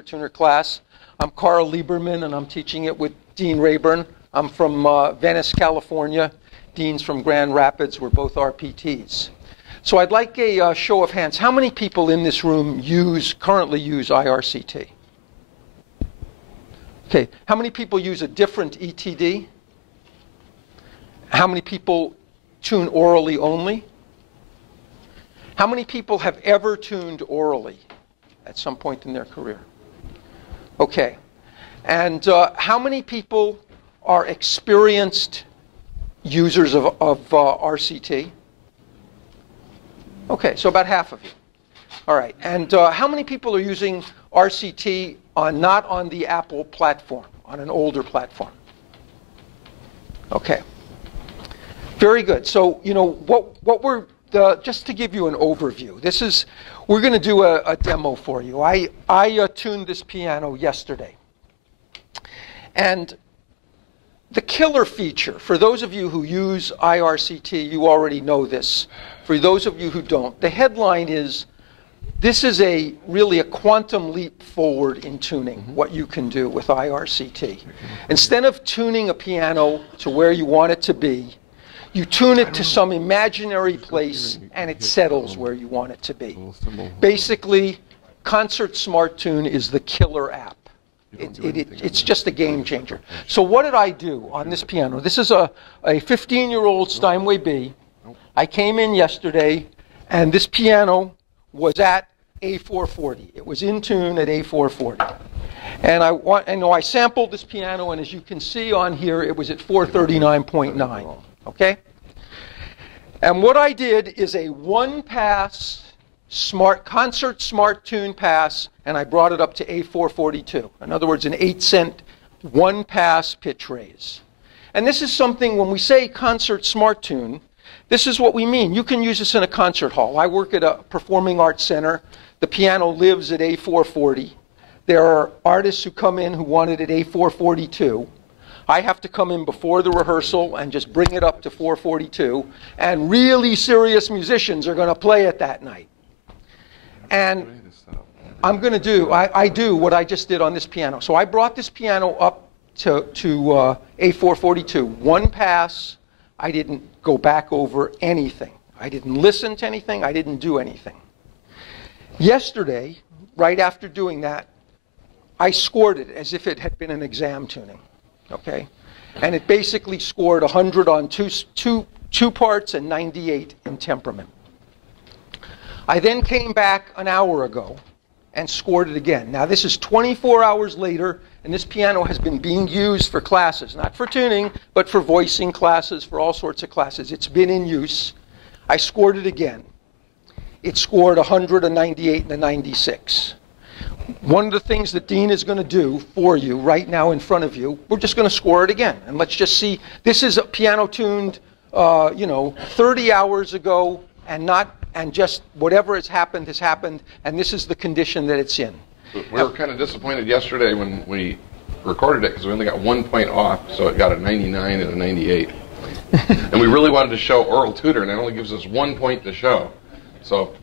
Tuner class. I'm Carl Lieberman, and I'm teaching it with Dean Rayburn. I'm from Venice, California. Dean's from Grand Rapids. We're both RPTs. So I'd like a show of hands. How many people in this room currently use iRCT? Okay. How many people use a different ETD? How many people tune orally only? How many people have ever tuned orally at some point in their career? Okay. And how many people are experienced users of RCT? Okay, so about half of you. All right. And how many people are using RCT not on the Apple platform, on an older platform? Okay. Very good. So, what we're just to give you an overview, we're going to do a demo for you. I tuned this piano yesterday. And the killer feature, for those of you who use iRCT, you already know this. For those of you who don't, the headline is, this is really a quantum leap forward in tuning, what you can do with iRCT. Instead of tuning a piano to where you want it to be, you tune it to some imaginary place, and it settles where you want it to be. Basically, Concert Smart Tune is the killer app. It's just a game changer. So what did I do on this piano? This is a 15-year-old Steinway B. I came in yesterday, and this piano was at A440. It was in tune at A440. And I sampled this piano, and as you can see on here, it was at 439.9. Okay? And what I did is a one-pass Concert Smart Tune pass, and I brought it up to A442. In other words, an 8-cent one-pass pitch raise. And this is something, when we say Concert Smart Tune, this is what we mean. You can use this in a concert hall. I work at a performing arts center. The piano lives at A440. There are artists who come in who want it at A442. I have to come in before the rehearsal and just bring it up to 442. And really serious musicians are going to play it that night. And I'm going to do what I just did on this piano. So I brought this piano up to A442. One pass. I didn't go back over anything. I didn't listen to anything. I didn't do anything. Yesterday, right after doing that, I scored it as if it had been an exam tuning. Okay? And it basically scored 100 on two parts and 98 in temperament. I then came back an hour ago and scored it again. Now, this is 24 hours later, and this piano has been being used for classes, not for tuning, but for voicing classes, for all sorts of classes. It's been in use. I scored it again. It scored 100, a 98, and a 96. One of the things that Dean is going to do for you right now in front of you, we're just going to score it again. And let's just see. This is a piano tuned, 30 hours ago, and just whatever has happened, and this is the condition that it's in. We were kind of disappointed yesterday when we recorded it because we only got 1 point off, so it got a 99 and a 98. And we really wanted to show oral tutor, and it only gives us 1 point to show. So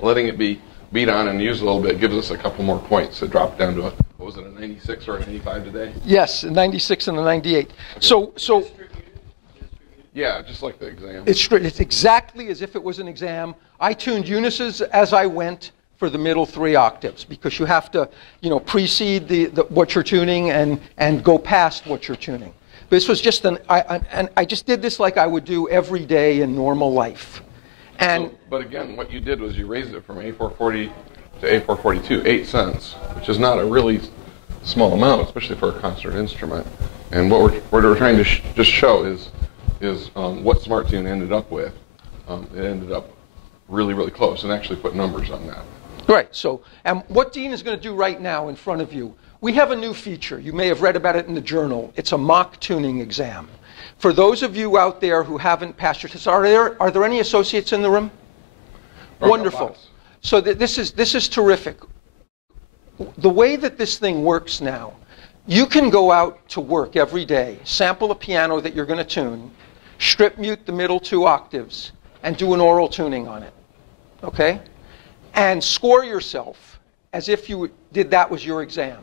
letting it be beat on and used a little bit gives us a couple more points. It dropped down to what was it, a 96 or a 95 today? Yes, a 96 and a 98. Okay. So yeah, just like the exam. It's exactly as if it was an exam. I tuned unisys as I went for the middle 3 octaves because you have to, precede what you're tuning and go past what you're tuning. But this was just I just did this like I would do every day in normal life. But again, what you did was you raised it from A440 to A442, 8 cents, which is not a really small amount, especially for a concert instrument. And what we're trying to just show is what Smart Tune ended up with. It ended up really, really close, and actually put numbers on that. Right. So, and what Dean is going to do right now in front of you, we have a new feature. You may have read about it in the journal. It's a mock tuning exam. For those of you out there who haven't passed your test, are there any associates in the room? Oh, wonderful. So this is terrific. The way that this thing works now, you can go out to work every day, sample a piano that you're going to tune, strip mute the middle 2 octaves, and do an oral tuning on it. Okay? And score yourself as if you did that was your exam.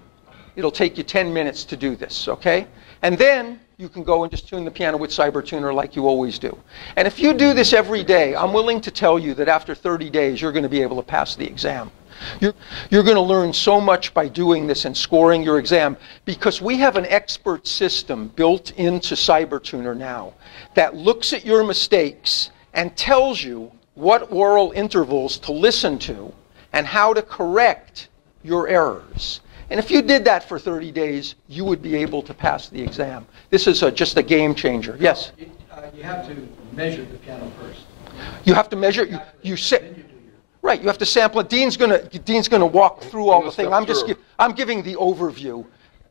It'll take you 10 minutes to do this, okay? And then you can go and just tune the piano with CyberTuner like you always do. And if you do this every day, I'm willing to tell you that after 30 days, you're going to be able to pass the exam. You're going to learn so much by doing this and scoring your exam, because we have an expert system built into CyberTuner now that looks at your mistakes and tells you what oral intervals to listen to and how to correct your errors. And if you did that for 30 days, you would be able to pass the exam. This is just a game changer. Yes? You have to measure the piano first. You have to measure. Right, you have to sample it. Dean's gonna walk through all the things. I'm giving the overview.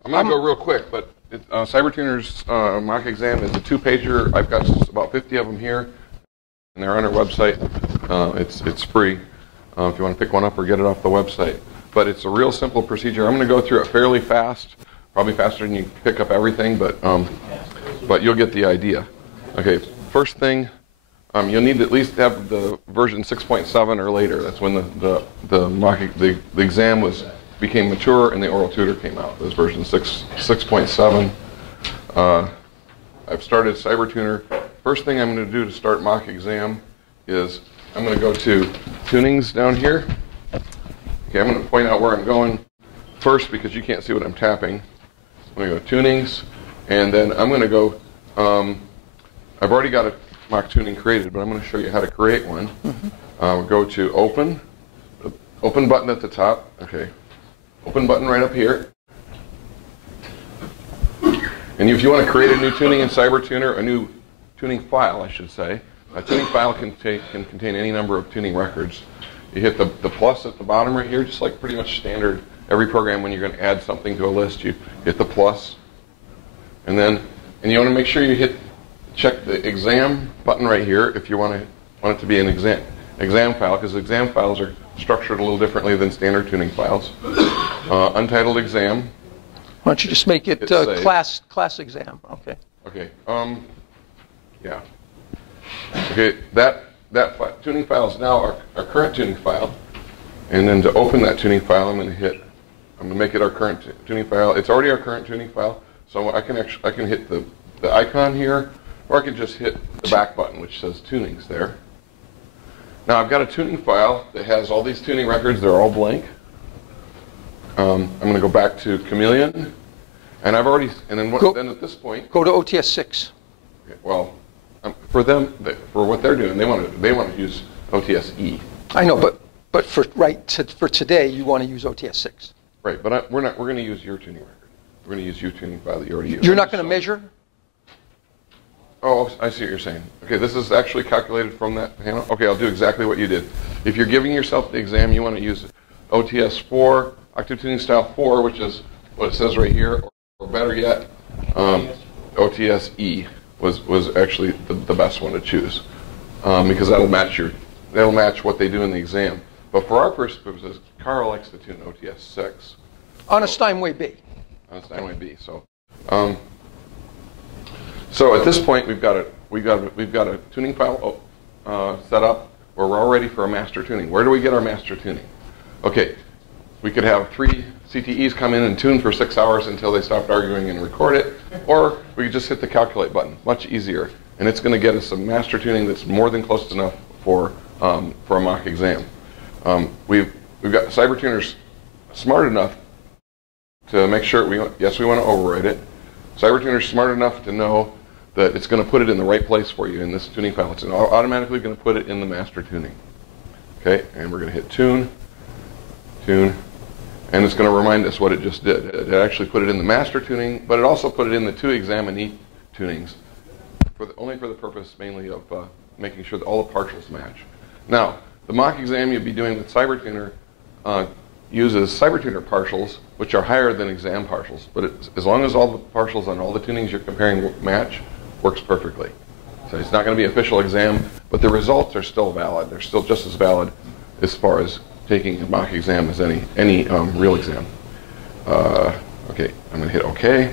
I'm going to go real quick, but CyberTuner's mock exam is a 2-pager. I've got about 50 of them here, and they're on our website. It's free if you want to pick one up or get it off the website. But it's a real simple procedure. I'm going to go through it fairly fast, probably faster than you pick up everything, but you'll get the idea. Okay, first thing, you'll need to at least have the version 6.7 or later. That's when the exam became mature and the oral tutor came out. It was version 6.7. I've started CyberTuner. First thing I'm going to do to start mock exam is I'm going to go to tunings down here. Okay, I'm going to point out where I'm going first because you can't see what I'm tapping. I'm going to go tunings, and then I'm going to go, I've already got a mock tuning created, but I'm going to show you how to create one. We'll go to open, the open button at the top. Okay, open button right up here. And if you want to create a new tuning in CyberTuner, a new tuning file, I should say, a tuning file can contain any number of tuning records. You hit the plus at the bottom right here, just like pretty much standard. Every program, when you're going to add something to a list, you hit the plus. And you want to make sure you check the exam button right here if you want it to be an exam file, because exam files are structured a little differently than standard tuning files. Untitled exam. Why don't you just make it class exam? Okay. Okay. Yeah. Okay. That tuning file is now our current tuning file, and then to open that tuning file, I'm going to make it our current tuning file. It's already our current tuning file, so I can hit the icon here, or I can just hit the back button, which says tunings there. Now I've got a tuning file that has all these tuning records. They're all blank. I'm going to go back to Chameleon, and then at this point, go to OTS 6. Okay, well, for what they're doing, they want to use OTS E. I know, but for today, you want to use OTS 6. Right, but we're going to use your tuning record. We're going to use your tuning file that you already used. You're not going to measure? Oh, I see what you're saying. Okay, this is actually calculated from that panel. Okay, I'll do exactly what you did. If you're giving yourself the exam, you want to use OTS 4, Octave Tuning Style 4, which is what it says right here, or better yet, OTS E was actually the best one to choose, because that'll match what they do in the exam. But for our purposes, Carl likes to tune OTS 6. On a Steinway B. On a Steinway B. So at this point, we've got a tuning file set up where we're all ready for a master tuning. Where do we get our master tuning? Okay, we could have 3 CTEs come in and tune for 6 hours until they stopped arguing and record it, or we could just hit the calculate button. Much easier, and it's going to get us some master tuning that's more than close enough for a mock exam. We've got CyberTuner's smart enough to make sure we want to overwrite it. CyberTuner's smart enough to know that it's going to put it in the right place for you in this tuning file. It's automatically going to put it in the master tuning. Okay, and we're going to hit tune, and it's going to remind us what it just did. It actually put it in the master tuning, but it also put it in the 2 examinee tunings, only for the purpose mainly of making sure that all the partials match. Now, the mock exam you'll be doing with CyberTuner uses CyberTuner partials, which are higher than exam partials, but as long as all the partials on all the tunings you're comparing match, works perfectly. So it's not going to be official exam, but the results are still valid. They're still just as valid as far as taking a mock exam as any real exam. Okay, I'm going to hit OK.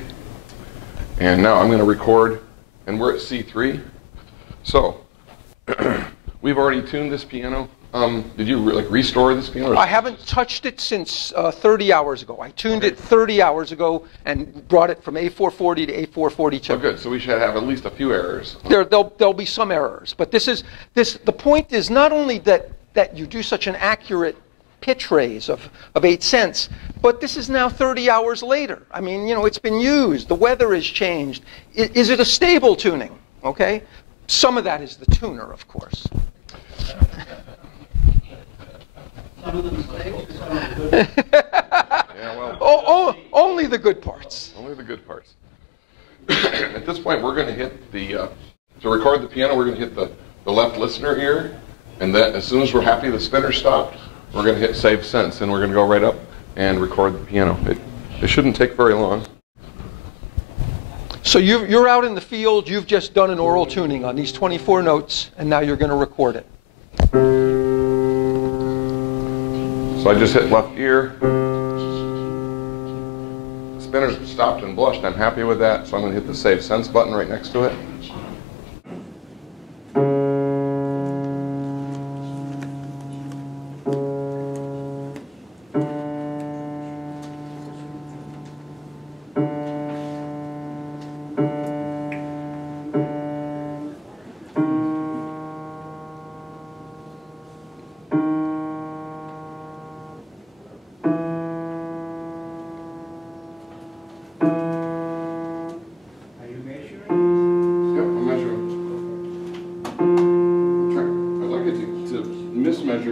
And now I'm going to record, and we're at C3. So we've already tuned this piano Did you like restore this piano? I haven't touched it since 30 hours ago. I tuned it 30 hours ago and brought it from A440 to A442. Oh, good. So we should have at least a few errors. There'll be some errors, but the point is not only that you do such an accurate pitch raise of 8 cents, but this is now 30 hours later. I mean, you know, it's been used. The weather has changed. Is it a stable tuning? Okay, some of that is the tuner, of course. Some of the mistakes, some of the good. Yeah, well. Only the good parts. Only the good parts. At this point, we're going to hit to record the piano, we're going to hit the left listener here, and then as soon as we're happy the spinner stopped, we're going to hit save sense, and we're going to go right up and record the piano. It shouldn't take very long. So you're out in the field, you've just done an oral tuning on these 24 notes, and now you're going to record it. So I just hit left ear. The spinner's stopped and blushed. I'm happy with that, so I'm going to hit the save sense button right next to it.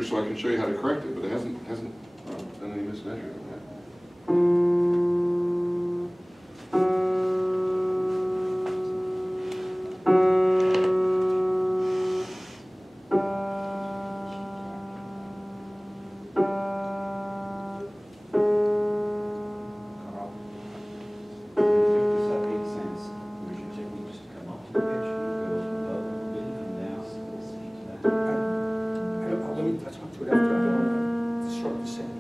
So I can show you how to correct it, but it hasn't done any mismeasuring on that. Let's go through it after I want to start the same.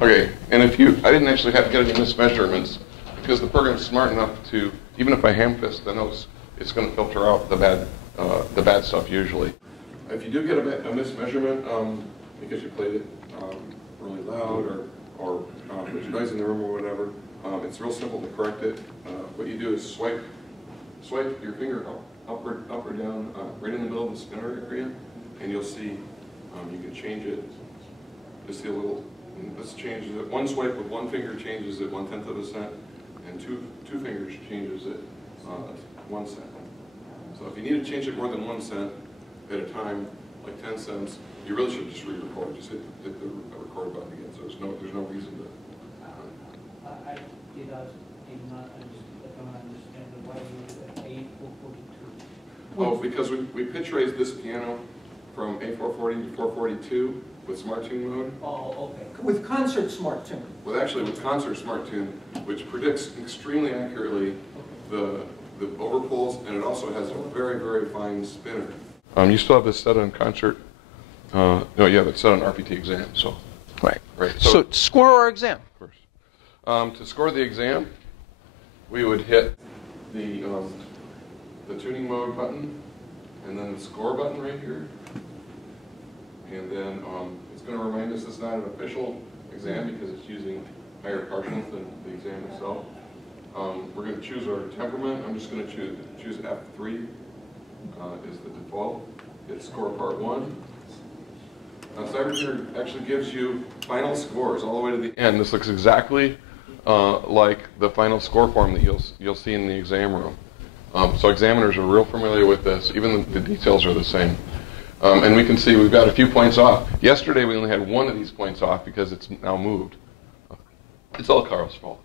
Okay, and I didn't actually have to get any mismeasurements because the program's smart enough to, even if I ham fist the notes, it's going to filter out the bad stuff usually. If you do get a mismeasurement because you played it really loud or there's noise in the room or whatever, it's real simple to correct it. What you do is swipe your finger up or down right in the middle of the spinner area, and you'll see you can change it. Just see a little. This changes it. One swipe with one finger changes it 1/10 of a cent, and two fingers changes it 1 cent. So if you need to change it more than 1 cent at a time, like 10 cents, you really should just re-record. Just hit the record button again. So there's no reason to. I did not understand why you did 8442. Oh, because we pitch raised this piano from A440 to 442 with Smart Tune mode. Oh, okay. With Concert Smart Tune. With Concert Smart Tune, which predicts extremely accurately the overpulls, and it also has a very, very fine spinner. You still have this set on Concert. No, you have it set on RPT exam. So. Right. Right. So score our exam. Of course. To score the exam, we would hit the tuning mode button, and then the score button right here. And then it's going to remind us it's not an official exam because it's using higher partials than the exam itself. We're going to choose our temperament. I'm just going to choose F3 is the default. It's score part 1. CyberTuner actually gives you final scores all the way to the end. This looks exactly like the final score form that you'll see in the exam room. So examiners are real familiar with this. Even the details are the same. And we can see we've got a few points off. Yesterday we only had one of these points off because it's now moved. It's all Carl's fault.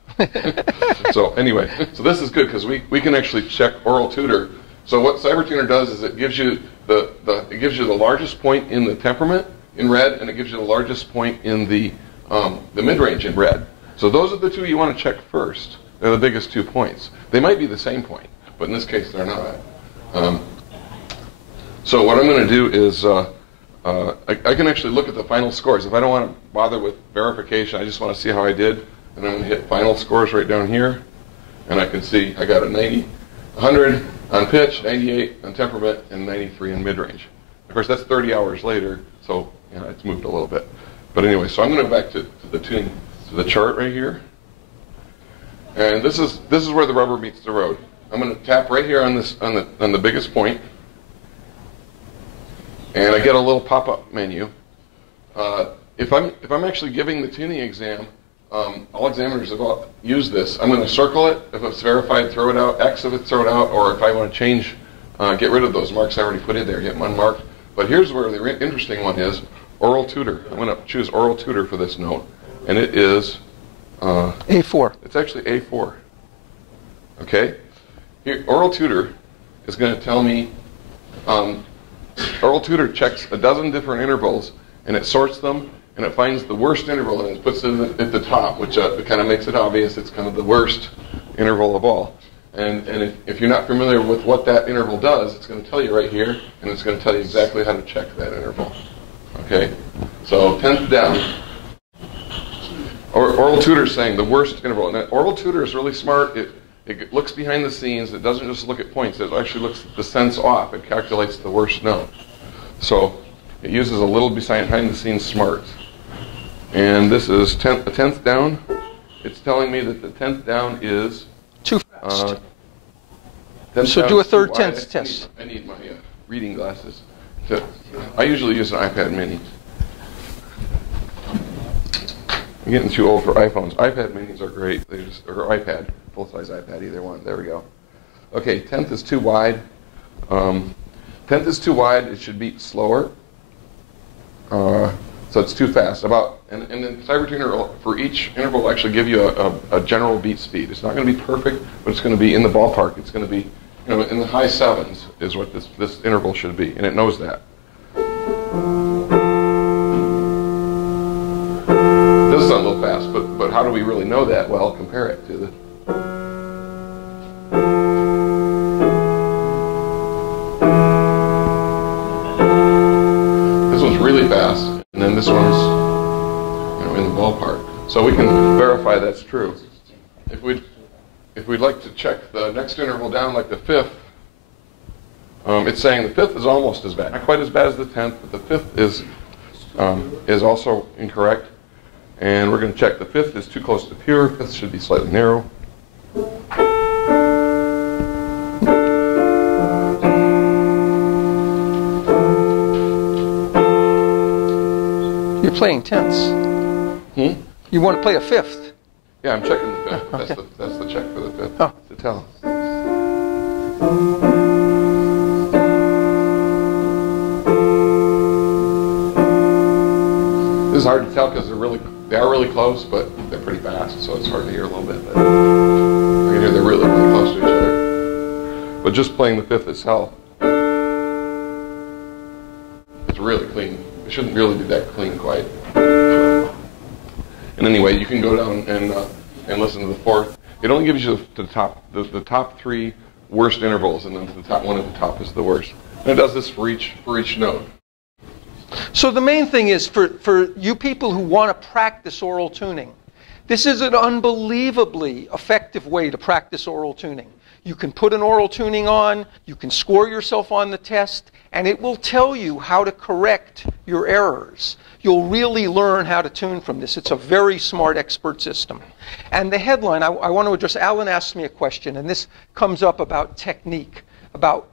So anyway, so this is good because we can actually check oral tutor. So what CyberTuner does is it gives you the largest point in the temperament in red, and it gives you the largest point in the mid-range in red. So those are the two you want to check first. They're the biggest 2 points. They might be the same point, but in this case they're not. So what I'm going to do is I can actually look at the final scores. If I don't want to bother with verification, I just want to see how I did, and I'm going to hit final scores right down here, and I can see I got a 90, 100 on pitch, 98 on temperament, and 93 in mid-range. Of course, that's 30 hours later, so it's moved a little bit. But anyway, so I'm going to go back to the tuning, to the chart right here, and this is where the rubber meets the road. I'm going to tap right here on this on the biggest point. And I get a little pop-up menu. If I'm actually giving the tuning exam, all examiners have used this. I'm going to circle it if it's verified, throw it out, X if it's throw it out, or if I want to change, get rid of those marks I already put in there, get them unmarked. But here's where the interesting one is: oral tutor. I'm going to choose oral tutor for this note, and it is A4. It's actually A4. Okay, here oral tutor is going to tell me. Oral tutor checks a dozen different intervals, and it sorts them, and it finds the worst interval, and it puts it at the top, which kind of makes it obvious it's kind of the worst interval of all. And if you're not familiar with what that interval does, it's going to tell you right here, and it's going to tell you exactly how to check that interval. Okay? So 10th down. Oral tutor is saying the worst interval. And oral tutor is really smart. It looks behind the scenes. It doesn't just look at points. It actually looks the sense off. It calculates the worst note. So it uses a little behind the scenes smarts. And this is 10th down. It's telling me that the 10th down is too fast. So do a third tenth test. I need my reading glasses. I usually use an iPad mini. I'm getting too old for iPhones. iPad minis are great. Or iPad, full-size iPad, either one. There we go. Okay, 10th is too wide. 10th is too wide. It should beat slower. So it's too fast. And then CyberTuner for each interval will actually give you a general beat speed. It's not going to be perfect, but it's going to be in the ballpark. It's going to be, in the high 7s is what this interval should be, and it knows that. It does sound a little fast, but how do we really know that? Well, compare it to the. This one's really fast, and then this one's, in the ballpark. So we can verify that's true. If we'd like to check the next interval down, like the 5th, it's saying the 5th is almost as bad. Not quite as bad as the 10th, but the 5th is also incorrect. And we're going to check the 5th is too close to pure. 5th should be slightly narrow. You're playing tenths. You want to play a 5th. Yeah, I'm checking the 5th. Okay. That's the check for the 5th. Oh. To tell. This is hard to tell because they are really close, but they're pretty fast, so it's hard to hear a little bit. But I can hear they're really, really close to each other. But just playing the 5th itself, it's really clean. It shouldn't really be that clean quite. And anyway, you can go down and listen to the 4th. It only gives you the top 3 worst intervals, and then the top one at the top is the worst. And it does this for each note. So the main thing is for you people who want to practice oral tuning, this is an unbelievably effective way to practice oral tuning. You can put an oral tuning on, you can score yourself on the test, and it will tell you how to correct your errors. You'll really learn how to tune from this. It's a very smart expert system. And the headline, I want to address, Alan asked me a question, and this comes up about technique, about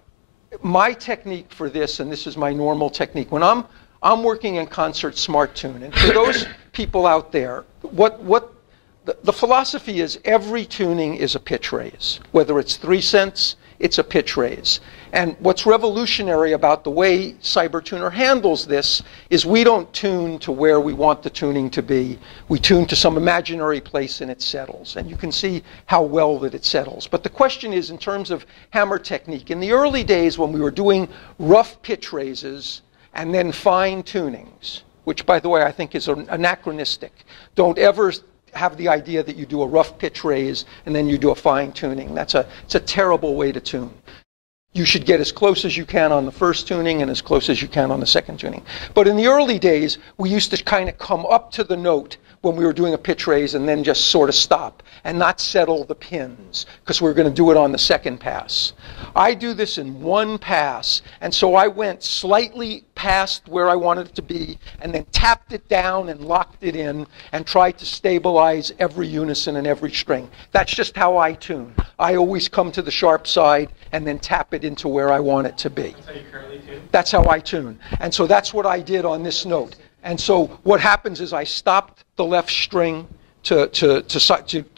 my technique for this, and this is my normal technique. When I'm working in concert smart tune, and for those people out there, the philosophy is every tuning is a pitch raise. Whether it's 3 cents, it's a pitch raise. And what's revolutionary about the way CyberTuner handles this is we don't tune to where we want the tuning to be. We tune to some imaginary place and it settles. And you can see how well that it settles. But the question is in terms of hammer technique. In the early days when we were doing rough pitch raises and then fine tunings, which by the way I think is anachronistic. Don't ever have the idea that you do a rough pitch raise and then you do a fine tuning. It's a terrible way to tune. You should get as close as you can on the first tuning and as close as you can on the second tuning. But in the early days, we used to kind of come up to the note when we were doing a pitch raise and then just sort of stop and not settle the pins because we were going to do it on the second pass. I do this in one pass, and so I went slightly past where I wanted it to be and then tapped it down and locked it in and tried to stabilize every unison and every string. That's just how I tune. I always come to the sharp side and then tap it into where I want it to be. That's how you currently tune? That's how I tune. And so that's what I did on this note. And so what happens is I stopped the left string to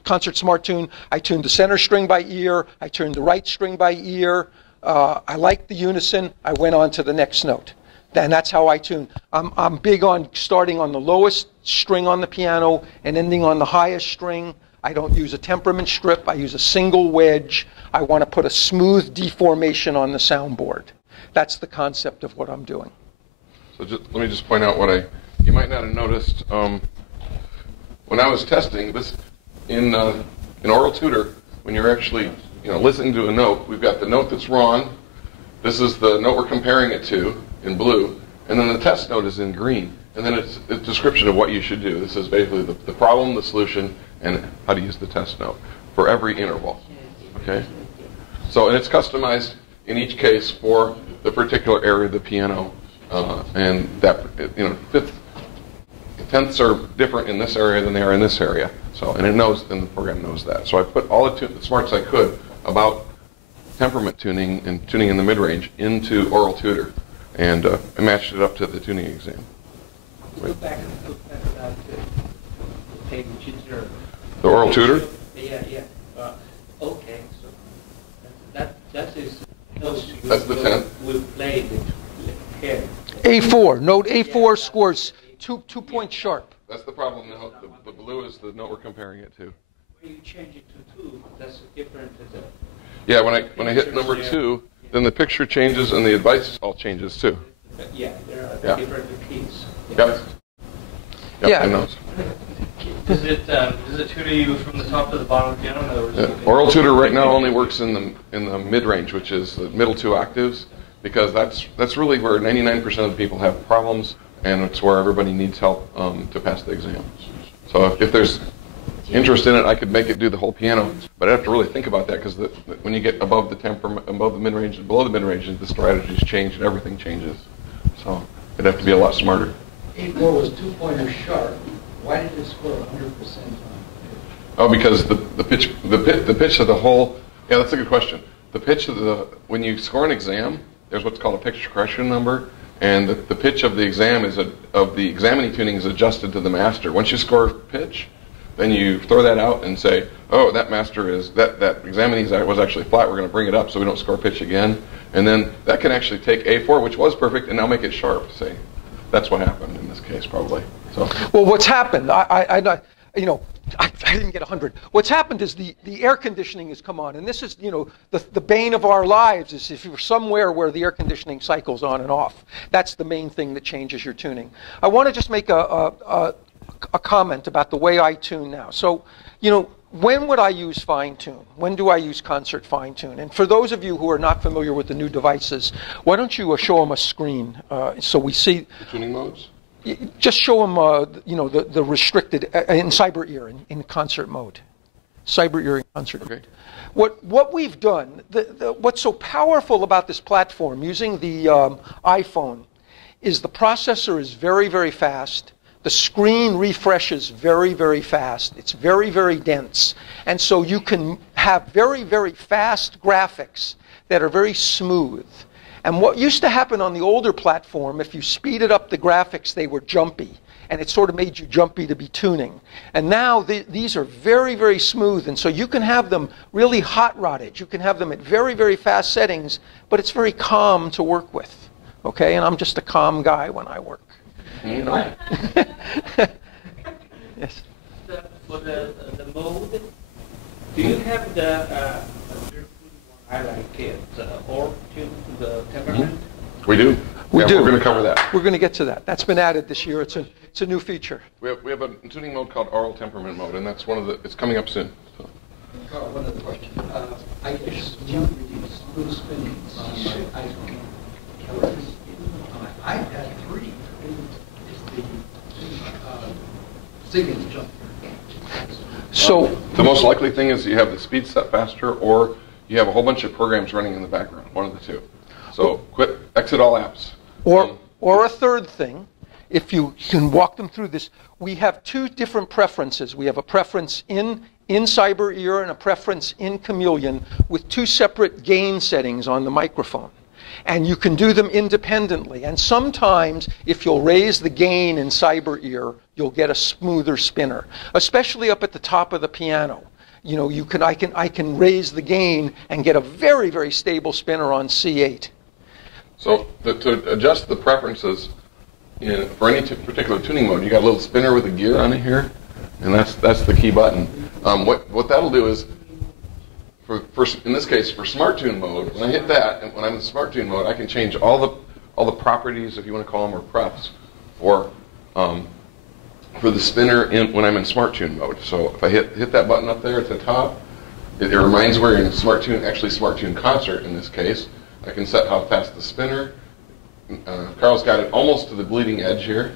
Concert Smart Tune. I tuned the center string by ear. I tuned the right string by ear. I liked the unison. I went on to the next note. And that's how I tune. I'm big on starting on the lowest string on the piano and ending on the highest string. I don't use a temperament strip. I use a single wedge. I want to put a smooth deformation on the soundboard. That's the concept of what I'm doing. So let me just point out what you might not have noticed. When I was testing this in Oral Tutor, when you're actually listening to a note, we've got the note that's wrong. This is the note we're comparing it to in blue, and then the test note is in green. And then it's a description of what you should do. This is basically the problem, the solution, and how to use the test note for every interval. Okay? So, and it's customized in each case for the particular area of the piano, and that fifth, tenths are different in this area than they are in this area. So, and the program knows that. So I put all the smarts I could about temperament tuning and tuning in the mid-range into Oral Tutor, and I matched it up to the tuning exam. Go back about the page zero. The Oral Tutor? Yeah. Okay, so that is close to That's the 10th. We played it here. A4. Note A4 scores 2 points sharp. That's the problem note. The blue is the note we're comparing it to. When you change it to 2, that's different. Yeah, when I hit number 2, then the picture changes and the advice all changes too. Yeah, there are different keys. Yep. Yeah. I know. Does it tutor you from the top to the bottom of the piano? In other words, Oral Tutor right now only works in the mid-range, which is the middle 2 octaves, because that's really where 99% of the people have problems, and it's where everybody needs help to pass the exam. So if there's interest in it, I could make it do the whole piano, but I have to really think about that because when you get above the mid-range and below the mid-range, the strategies change and everything changes. So it'd have to be a lot smarter. A4 was 2 pointers sharp. Why did it score 100% on? Oh, because the pitch of the whole. Yeah, that's a good question. The pitch of when you score an exam, there's what's called a pitch correction number, and the pitch of the exam of the examining tuning is adjusted to the master. Once you score pitch, then you throw that out and say, oh, that master is that examining was actually flat. We're going to bring it up so we don't score pitch again, and then that can actually take A4, which was perfect, and now make it sharp. Say, that's what happened in this case, probably. So. Well, what's happened, I didn't get 100. What's happened is the air conditioning has come on, and this is, the bane of our lives is if you're somewhere where the air conditioning cycles on and off. That's the main thing that changes your tuning. I want to just make a comment about the way I tune now. So, when would I use fine tune? When do I use concert fine tune? And for those of you who are not familiar with the new devices, why don't you show them a screen so we see The tuning modes? Just show them, the restricted in cyber ear in concert mode. Cyber ear in concert mode. What we've done, what's so powerful about this platform using the iPhone is the processor is very, very fast. The screen refreshes very, very fast. It's very, very dense. And so you can have very, very fast graphics that are very smooth. And what used to happen on the older platform, if you speeded up the graphics, they were jumpy. And it sort of made you jumpy to be tuning. And now these are very, very smooth. And so you can have them really hot-rodded. You can have them at very, very fast settings, but it's very calm to work with. Okay? And I'm just a calm guy when I work. You know? Yes. For the mode, do you have the iRCT, the or to the temperament? We do. We do. We're going to cover that. We're going to get to that. That's been added this year. It's a new feature. We have a tuning mode called oral temperament mode, and that's one of the. It's coming up soon. So. Carl, one other question. I get smooth blue spinning on my iPhone. On my iPad 3, is the signal jump. So The most likely thing is you have the speed set faster, or you have a whole bunch of programs running in the background. One of the two. So exit all apps. Or a third thing, if you can walk them through this, we have two different preferences. We have a preference in CyberEar and a preference in Chameleon with two separate gain settings on the microphone. And you can do them independently. And sometimes, if you'll raise the gain in CyberEar, you'll get a smoother spinner, especially up at the top of the piano. You know, I can raise the gain and get a very, very stable spinner on C8. So to adjust the preferences for any particular tuning mode, you got a little spinner with a gear on it here, and that's the key button. What that'll do is, in this case, for Smart Tune mode, when I hit that, and when I'm in Smart Tune mode, I can change all the properties, if you want to call them, or prefs, for the spinner when I'm in Smart Tune mode. So if I hit that button up there at the top, it reminds me we're in Smart Tune Concert in this case. I can set how fast the spinner. Carl's got it almost to the bleeding edge here,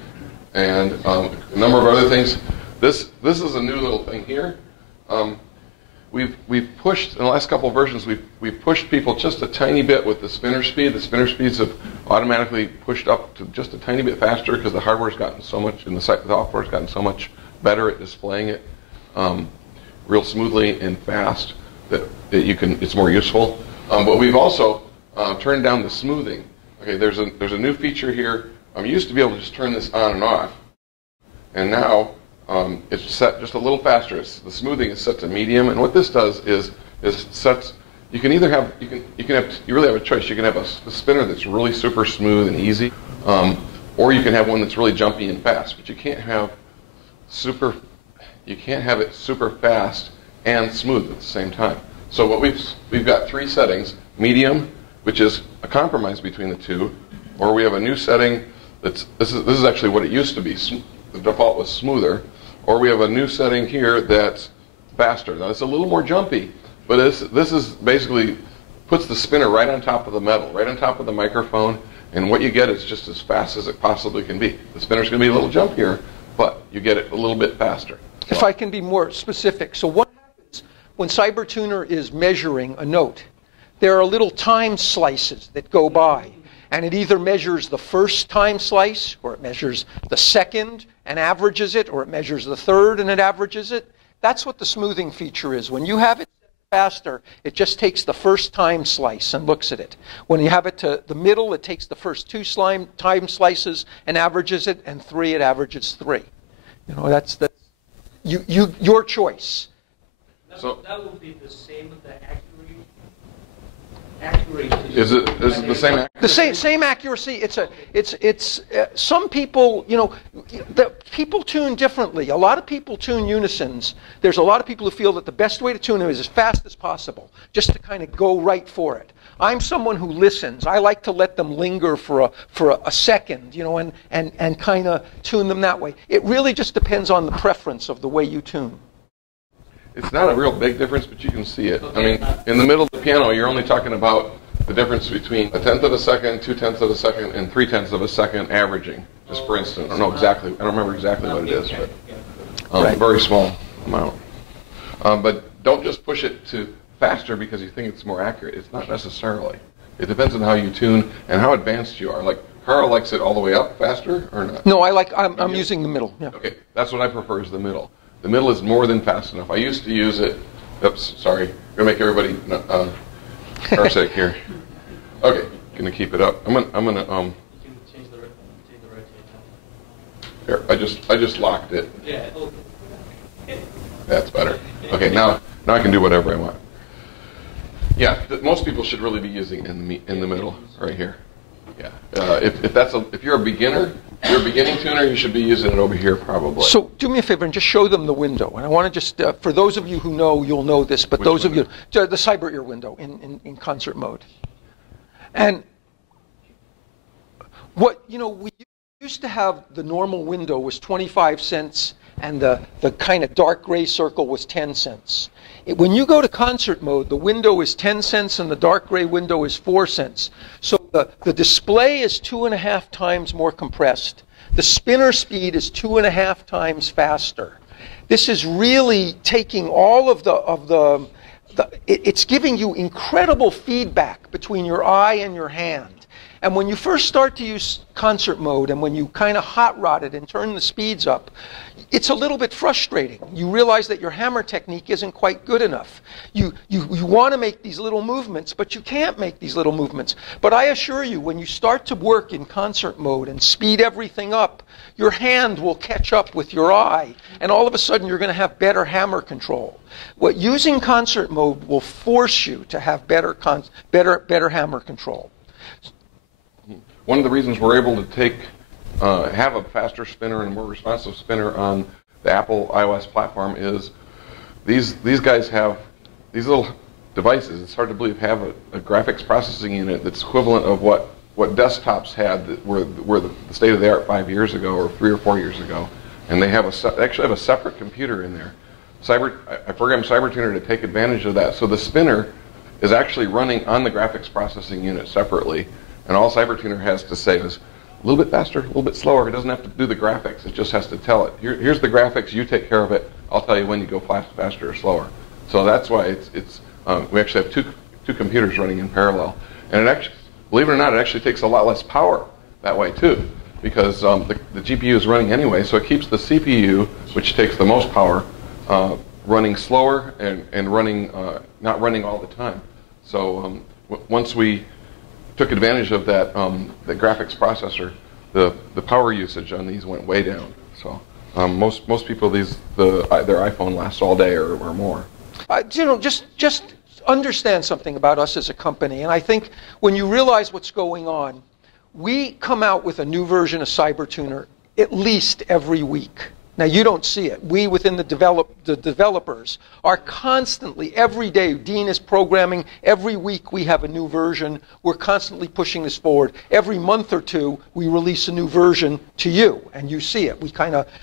and a number of other things. This is a new little thing here. We've pushed in the last couple of versions. We've pushed people just a tiny bit with the spinner speed. The spinner speeds have automatically pushed up to just a tiny bit faster because the hardware's gotten so much, and the software's gotten so much better at displaying it real smoothly and fast that it's more useful. But we've also turned down the smoothing. Okay, there's a new feature here. You used to be able to just turn this on and off, and now it's set just a little faster. The smoothing is set to medium, and what this does is sets. You can either have you really have a choice. You can have a spinner that's really super smooth and easy, or you can have one that's really jumpy and fast. But you can't have it super fast and smooth at the same time. So what we've got three settings: medium, which is a compromise between the two, or we have a new setting this is actually what it used to be. The default was smoother, or we have a new setting here that's faster. Now it's a little more jumpy, but this is basically puts the spinner right on top of the metal, right on top of the microphone, and what you get is just as fast as it possibly can be. The spinner's going to be a little jumpier, but you get it a little bit faster. If I can be more specific, so what happens when CyberTuner is measuring a note? There are little time slices that go by, and it either measures the first time slice, or it measures the second and averages it, or it measures the third and it averages it. That's what the smoothing feature is. When you have it faster, it just takes the first time slice and looks at it. When you have it to the middle, it takes the first two time slices and averages it, and three, it averages three. You know, that's your choice. So that would be the same with the accuracy. Is it the same accuracy? The same accuracy. It's some people, you know, people tune differently. A lot of people tune unisons. There's a lot of people who feel that the best way to tune them is as fast as possible, just to kind of go right for it. I'm someone who listens. I like to let them linger for a second, you know, and kind of tune them that way. It really just depends on the preference of the way you tune. It's not a real big difference, but you can see it. I mean, in the middle of the piano, you're only talking about the difference between 1/10 of a second, 2/10 of a second, and 3/10 of a second averaging. Just for instance, I don't remember exactly what it is, but Right. very small amount. But don't just push it to faster because you think it's more accurate. It's not necessarily. It depends on how you tune and how advanced you are. Like Carl likes it all the way up faster or not? No, I'm using the middle. Yeah. Okay, that's what I prefer is the middle. The middle is more than fast enough. I used to use it. Oops, sorry. Gonna make everybody our sake here. Okay, gonna keep it up. I'm gonna You can change the rotation. here. I just locked it. Yeah. Okay. That's better. Okay, now I can do whatever I want. Yeah, most people should really be using in the middle right here. Yeah, if you're a beginner, you're a beginning tuner, you should be using it over here probably. So do me a favor and just show them the window. And I want to just, for those of you who know, you'll know this, but Which those window? of you, the cyber ear window in concert mode. And we used to have the normal window was 25 cents and the kind of dark gray circle was 10 cents. When you go to concert mode, the window is 10 cents and the dark gray window is 4 cents. So the display is 2.5 times more compressed. The spinner speed is 2.5 times faster. This is really taking all of it's giving you incredible feedback between your eye and your hand. And when you first start to use concert mode and when you kind of hot rod it and turn the speeds up, it's a little bit frustrating. You realize that your hammer technique isn't quite good enough. You want to make these little movements, but you can't make these little movements. But I assure you, when you start to work in concert mode and speed everything up, your hand will catch up with your eye, and all of a sudden you're going to have better hammer control. Using concert mode will force you to have better hammer control. One of the reasons we're able to have a faster spinner and more responsive spinner on the Apple iOS platform is these guys have these little devices. It's hard to believe have a graphics processing unit that's equivalent of what desktops had that were the state of the art 5 years ago or 3 or 4 years ago, and they actually have a separate computer in there. I programmed CyberTuner to take advantage of that, so the spinner is actually running on the graphics processing unit separately. And all CyberTuner has to say is a little bit faster, a little bit slower. It doesn't have to do the graphics. It just has to tell it. Here's the graphics. You take care of it. I'll tell you when you go faster or slower. So that's why we actually have two computers running in parallel. And it actually, believe it or not, it actually takes a lot less power that way too, because the GPU is running anyway. So it keeps the CPU, which takes the most power, running slower and running not running all the time. So once we took advantage of that the graphics processor, the power usage on these went way down. So most people their iPhone lasts all day or more. Just understand something about us as a company, and I think when you realize what's going on, we come out with a new version of CyberTuner at least every week. Now, you don't see it. We, within the developers, are constantly, every day, Dean is programming. Every week we have a new version. We're constantly pushing this forward. Every month or two, we release a new version to you, and you see it.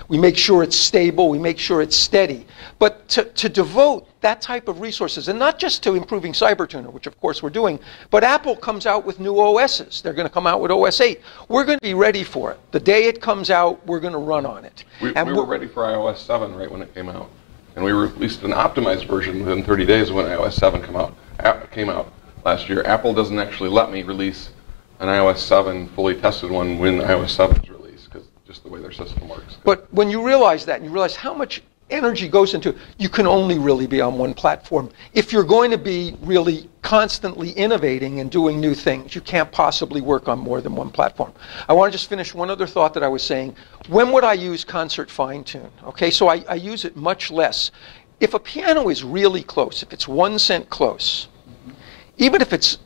We make sure it's stable. We make sure it's steady. But to devote that type of resources, and not just to improving CyberTuner, which of course we're doing, but Apple comes out with new OSs. They're going to come out with OS 8. We're going to be ready for it. The day it comes out, we're going to run on it. We were ready for iOS 7 right when it came out. And we released an optimized version within 30 days when iOS 7 came out last year. Apple doesn't actually let me release an iOS 7 fully tested one when iOS 7 is released, because just the way their system works. But when you realize that, and you realize how much energy goes into, you can only really be on one platform. If you're going to be really constantly innovating and doing new things, you can't possibly work on more than one platform. I want to just finish one other thought that I was saying. When would I use Concert Fine Tune? Okay, so I use it much less. If a piano is really close, if it's 1 cent close, even if it's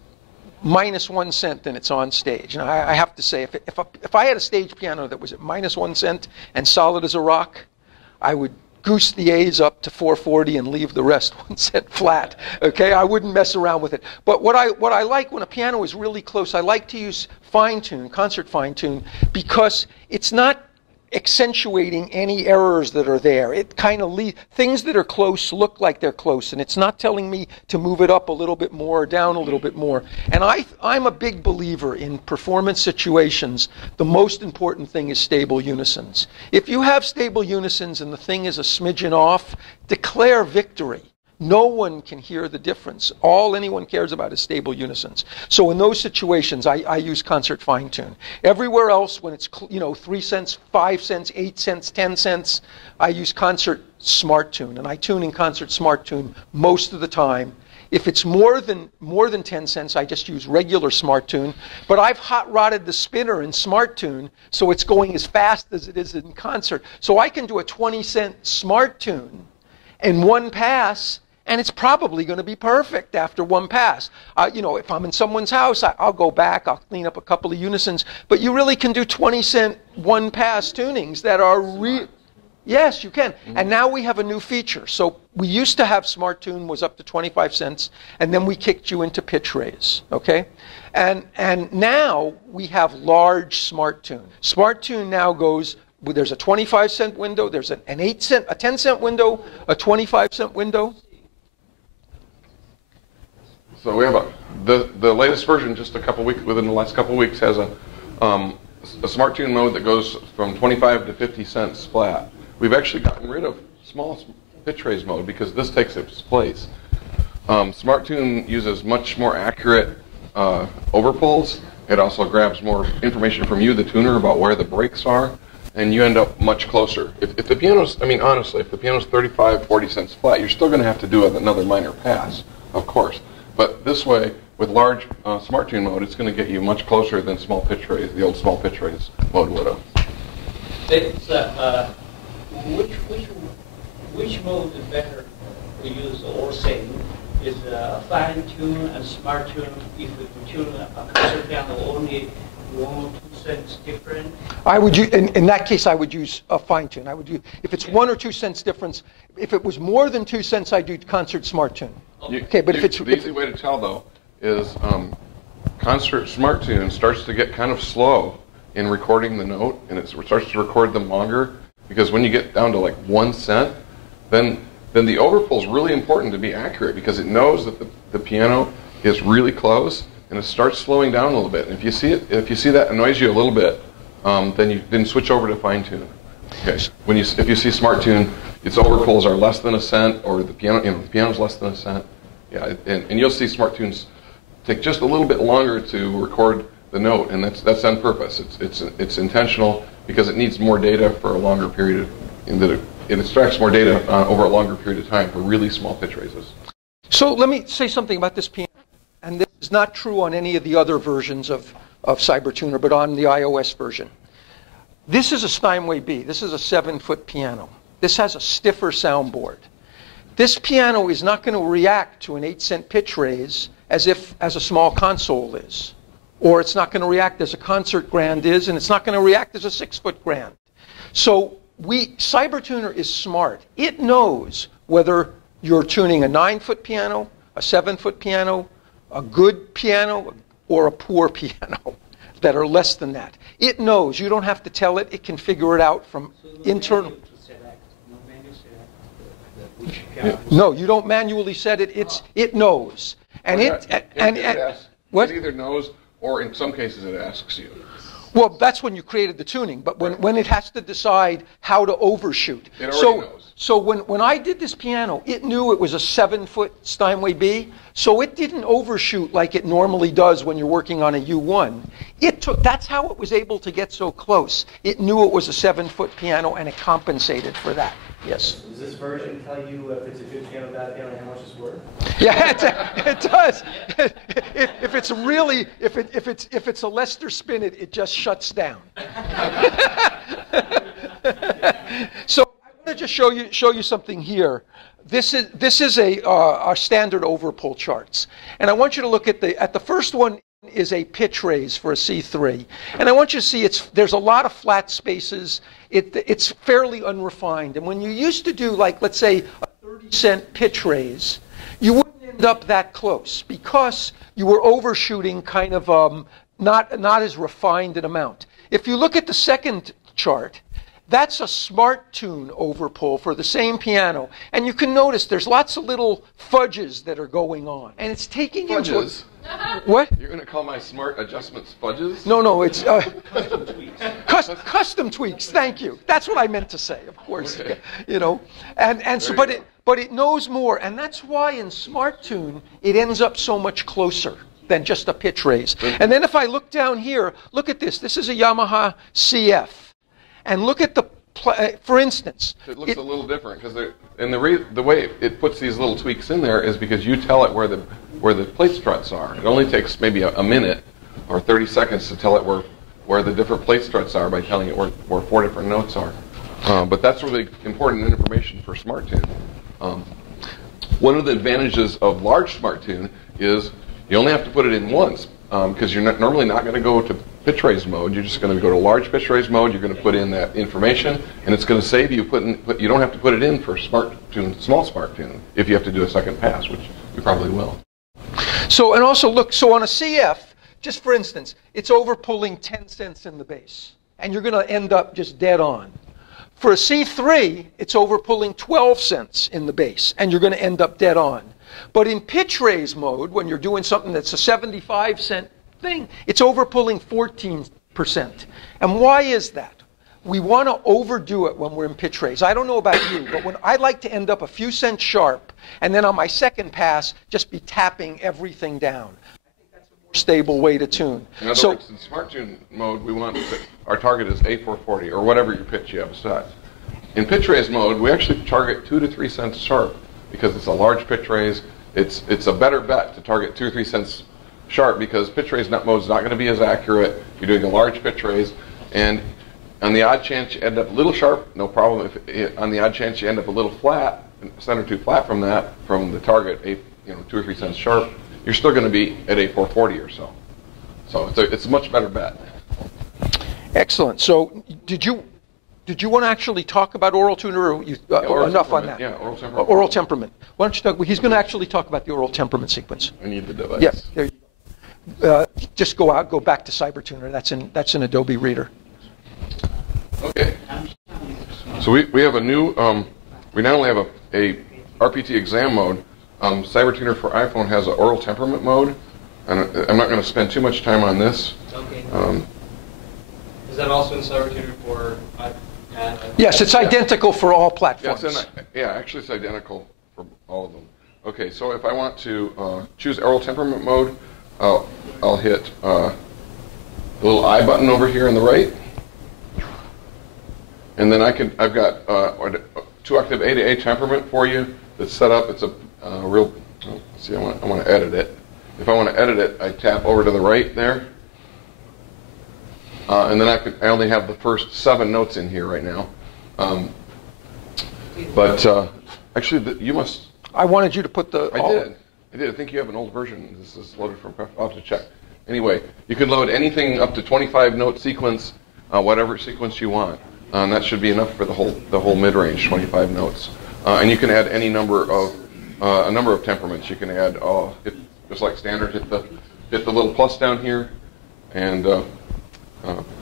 minus 1 cent, then it's on stage. And I have to say, if I had a stage piano that was at minus 1 cent and solid as a rock, I would goose the A's up to 440 and leave the rest 1 cent flat. Okay, I wouldn't mess around with it. But what I like when a piano is really close, I like to use fine tune, concert fine tune, because it's not accentuating any errors that are there. It kind of things that are close look like they're close, and it's not telling me to move it up a little bit more or down a little bit more. And I'm a big believer in performance situations. The most important thing is stable unisons. If you have stable unisons and the thing is a smidgen off, declare victory. No one can hear the difference. All anyone cares about is stable unisons. So in those situations, I use concert fine tune. Everywhere else, when it's 3 cents, 5 cents, 8 cents, 10 cents, I use concert smart tune, and I tune in concert smart tune most of the time. If it's more than 10 cents, I just use regular smart tune. But I've hot rodded the spinner in smart tune, so it's going as fast as it is in concert. So I can do a 20-cent smart tune in one pass, and it's probably going to be perfect after one pass. If I'm in someone's house, I'll go back, I'll clean up a couple of unisons. But you really can do 20-cent one-pass tunings that are real. Yes, you can. Mm-hmm. And now we have a new feature. So we used to have Smart Tune was up to 25 cents, and then we kicked you into pitch raise, okay? And now we have large Smart Tune. Smart Tune now goes, there's a 25-cent window, there's an 8-cent, a 10-cent window, a 25-cent window. So we have the latest version, just within the last couple of weeks, has a Smart Tune mode that goes from 25 to 50 cents flat. We've actually gotten rid of small pitch raise mode because this takes its place. Smart Tune uses much more accurate overpulls. It also grabs more information from you, the tuner, about where the breaks are, and you end up much closer. If the piano's, honestly, if the piano's 35, 40 cents flat, you're still going to have to do another minor pass, of course. But this way, with large Smart Tune mode, it's going to get you much closer than small pitch raise, the old small pitch raise mode would have. Which mode is better to use, or same? Is fine tune and smart tune if we tune a concert piano only 1 or 2 cents different? I would use, in that case, I would use a fine tune. I would use, if it's 1 or 2 cents difference. If it was more than 2 cents, I'd do concert smart tune. Okay, but the easy way to tell though is concert smart tune starts to get kind of slow in recording the note, and it starts to record them longer, because when you get down to like 1 cent, then the overpull is really important to be accurate, because it knows that the piano is really close, and it starts slowing down a little bit. And if you see that annoys you a little bit, then switch over to fine tune. Okay. If you see smart tune, its overpulls are less than 1 cent, or the piano's less than 1 cent. Yeah, and you'll see smart tunes take just a little bit longer to record the note, and that's on purpose. It's intentional, because it needs more data for a longer period. It extracts more data over a longer period of time for really small pitch raises. So let me say something about this piano, and this is not true on any of the other versions of CyberTuner, but on the iOS version. This is a Steinway B. This is a 7-foot piano. This has a stiffer soundboard. This piano is not going to react to an 8-cent pitch raise as a small console is. Or it's not going to react as a concert grand is, and it's not going to react as a 6-foot grand. So CyberTuner is smart. It knows whether you're tuning a 9-foot piano, a 7-foot piano, a good piano, or a poor piano that are less than that. It knows. You don't have to tell it. It can figure it out from internal. No, you don't manually set it. It knows. And what? It either knows, or in some cases it asks you. Well, that's when you created the tuning, but when it has to decide how to overshoot. It already knows. So when I did this piano, it knew it was a 7-foot Steinway B, so it didn't overshoot like it normally does when you're working on a U1. That's how it was able to get so close. It knew it was a 7-foot piano, and it compensated for that. Yes? Does this version tell you if it's a good piano, bad piano, and how much it's worth? Yeah, it does. If it's a Lester spin, it just shuts down. So I want to just show you something here. This is our standard overpull charts, and I want you to look at the first one is a pitch raise for a C3, and I want you to see there's a lot of flat spaces. It's fairly unrefined, and when you used to do, like, let's say a 30-cent pitch raise, you wouldn't end up that close because you were overshooting kind of not as refined an amount. If you look at the second chart, that's a smart tune overpull for the same piano, and you can notice there's lots of little fudges that are going on, and it's taking fudges. What? You're going to call my smart adjustments fudges? No, it's custom tweaks. Thank you. That's what I meant to say, of course. Okay. And so, but it knows more, and that's why in Smart Tune it ends up so much closer than just a pitch raise. And then if I look down here, look at this. This is a Yamaha CF, and look at the, for instance, it looks a little different because the way it puts these little tweaks in there is because you tell it where the plate struts are. It only takes maybe a minute or 30 seconds to tell it where the different plate struts are by telling it where 4 different notes are. But that's really important information for Smart Tune. One of the advantages of large Smart Tune is you only have to put it in once because you're normally not going to go to pitch raise mode. You're just going to go to large pitch raise mode. You're going to put in that information, and it's going to save you you don't have to put it in for Smart Tune, small Smart Tune, if you have to do a second pass, which you probably will. So, and also look, so on a CF, just for instance, it's over pulling 10 cents in the base, and you're going to end up just dead on. For a C3, it's over pulling 12 cents in the base, and you're going to end up dead on. But in pitch raise mode, when you're doing something that's a 75-cent thing, it's over pulling 14%. And why is that? We want to overdo it when we're in pitch raise. I don't know about you, but when I like to end up a few cents sharp, and then on my second pass, just be tapping everything down. Stable way to tune. In other words, in Smart Tune mode, we want our target is A440 or whatever your pitch you have set. In pitch raise mode, we actually target 2 to 3 cents sharp because it's a large pitch raise. It's a better bet to target 2 or 3 cents sharp because pitch raise mode is not going to be as accurate. You're doing a large pitch raise, and on the odd chance you end up a little sharp, no problem. On the odd chance you end up a little flat, a cent or two flat from the target, 2 or 3 cents sharp, you're still going to be at a 440 or so. So it's a much better bet. Excellent. So did you want to actually talk about oral tuner, or enough on that? Yeah, oral temperament. Oral temperament. Why don't you talk? He's going to actually talk about the oral temperament sequence. I need the device. Yes. There you go. Just go back to CyberTuner. That's an Adobe Reader. Okay. So we have a new. We not only have a RPT exam mode. CyberTuner for iPhone has an oral temperament mode, and I'm not going to spend too much time on this. Okay. Is that also in CyberTuner for iPad? Yes, it's identical for all platforms. Yeah, actually it's identical for all of them. Okay, so if I want to choose oral temperament mode, I'll hit the little I button over here on the right, and then I've got 2-octave A to A temperament for you that's set up. It's a real. See, I want to edit it. If I want to edit it, I tap over to the right there, and then I only have the first 7 notes in here right now. But actually, you must. I wanted you to put the. I did. I think you have an old version. This is loaded from. I'll have to check. Anyway, you can load anything up to 25 note sequence, whatever sequence you want, and that should be enough for the whole mid range, 25 notes. And you can add any number of a number of temperaments. You can add just like standard. Hit the little plus down here, and add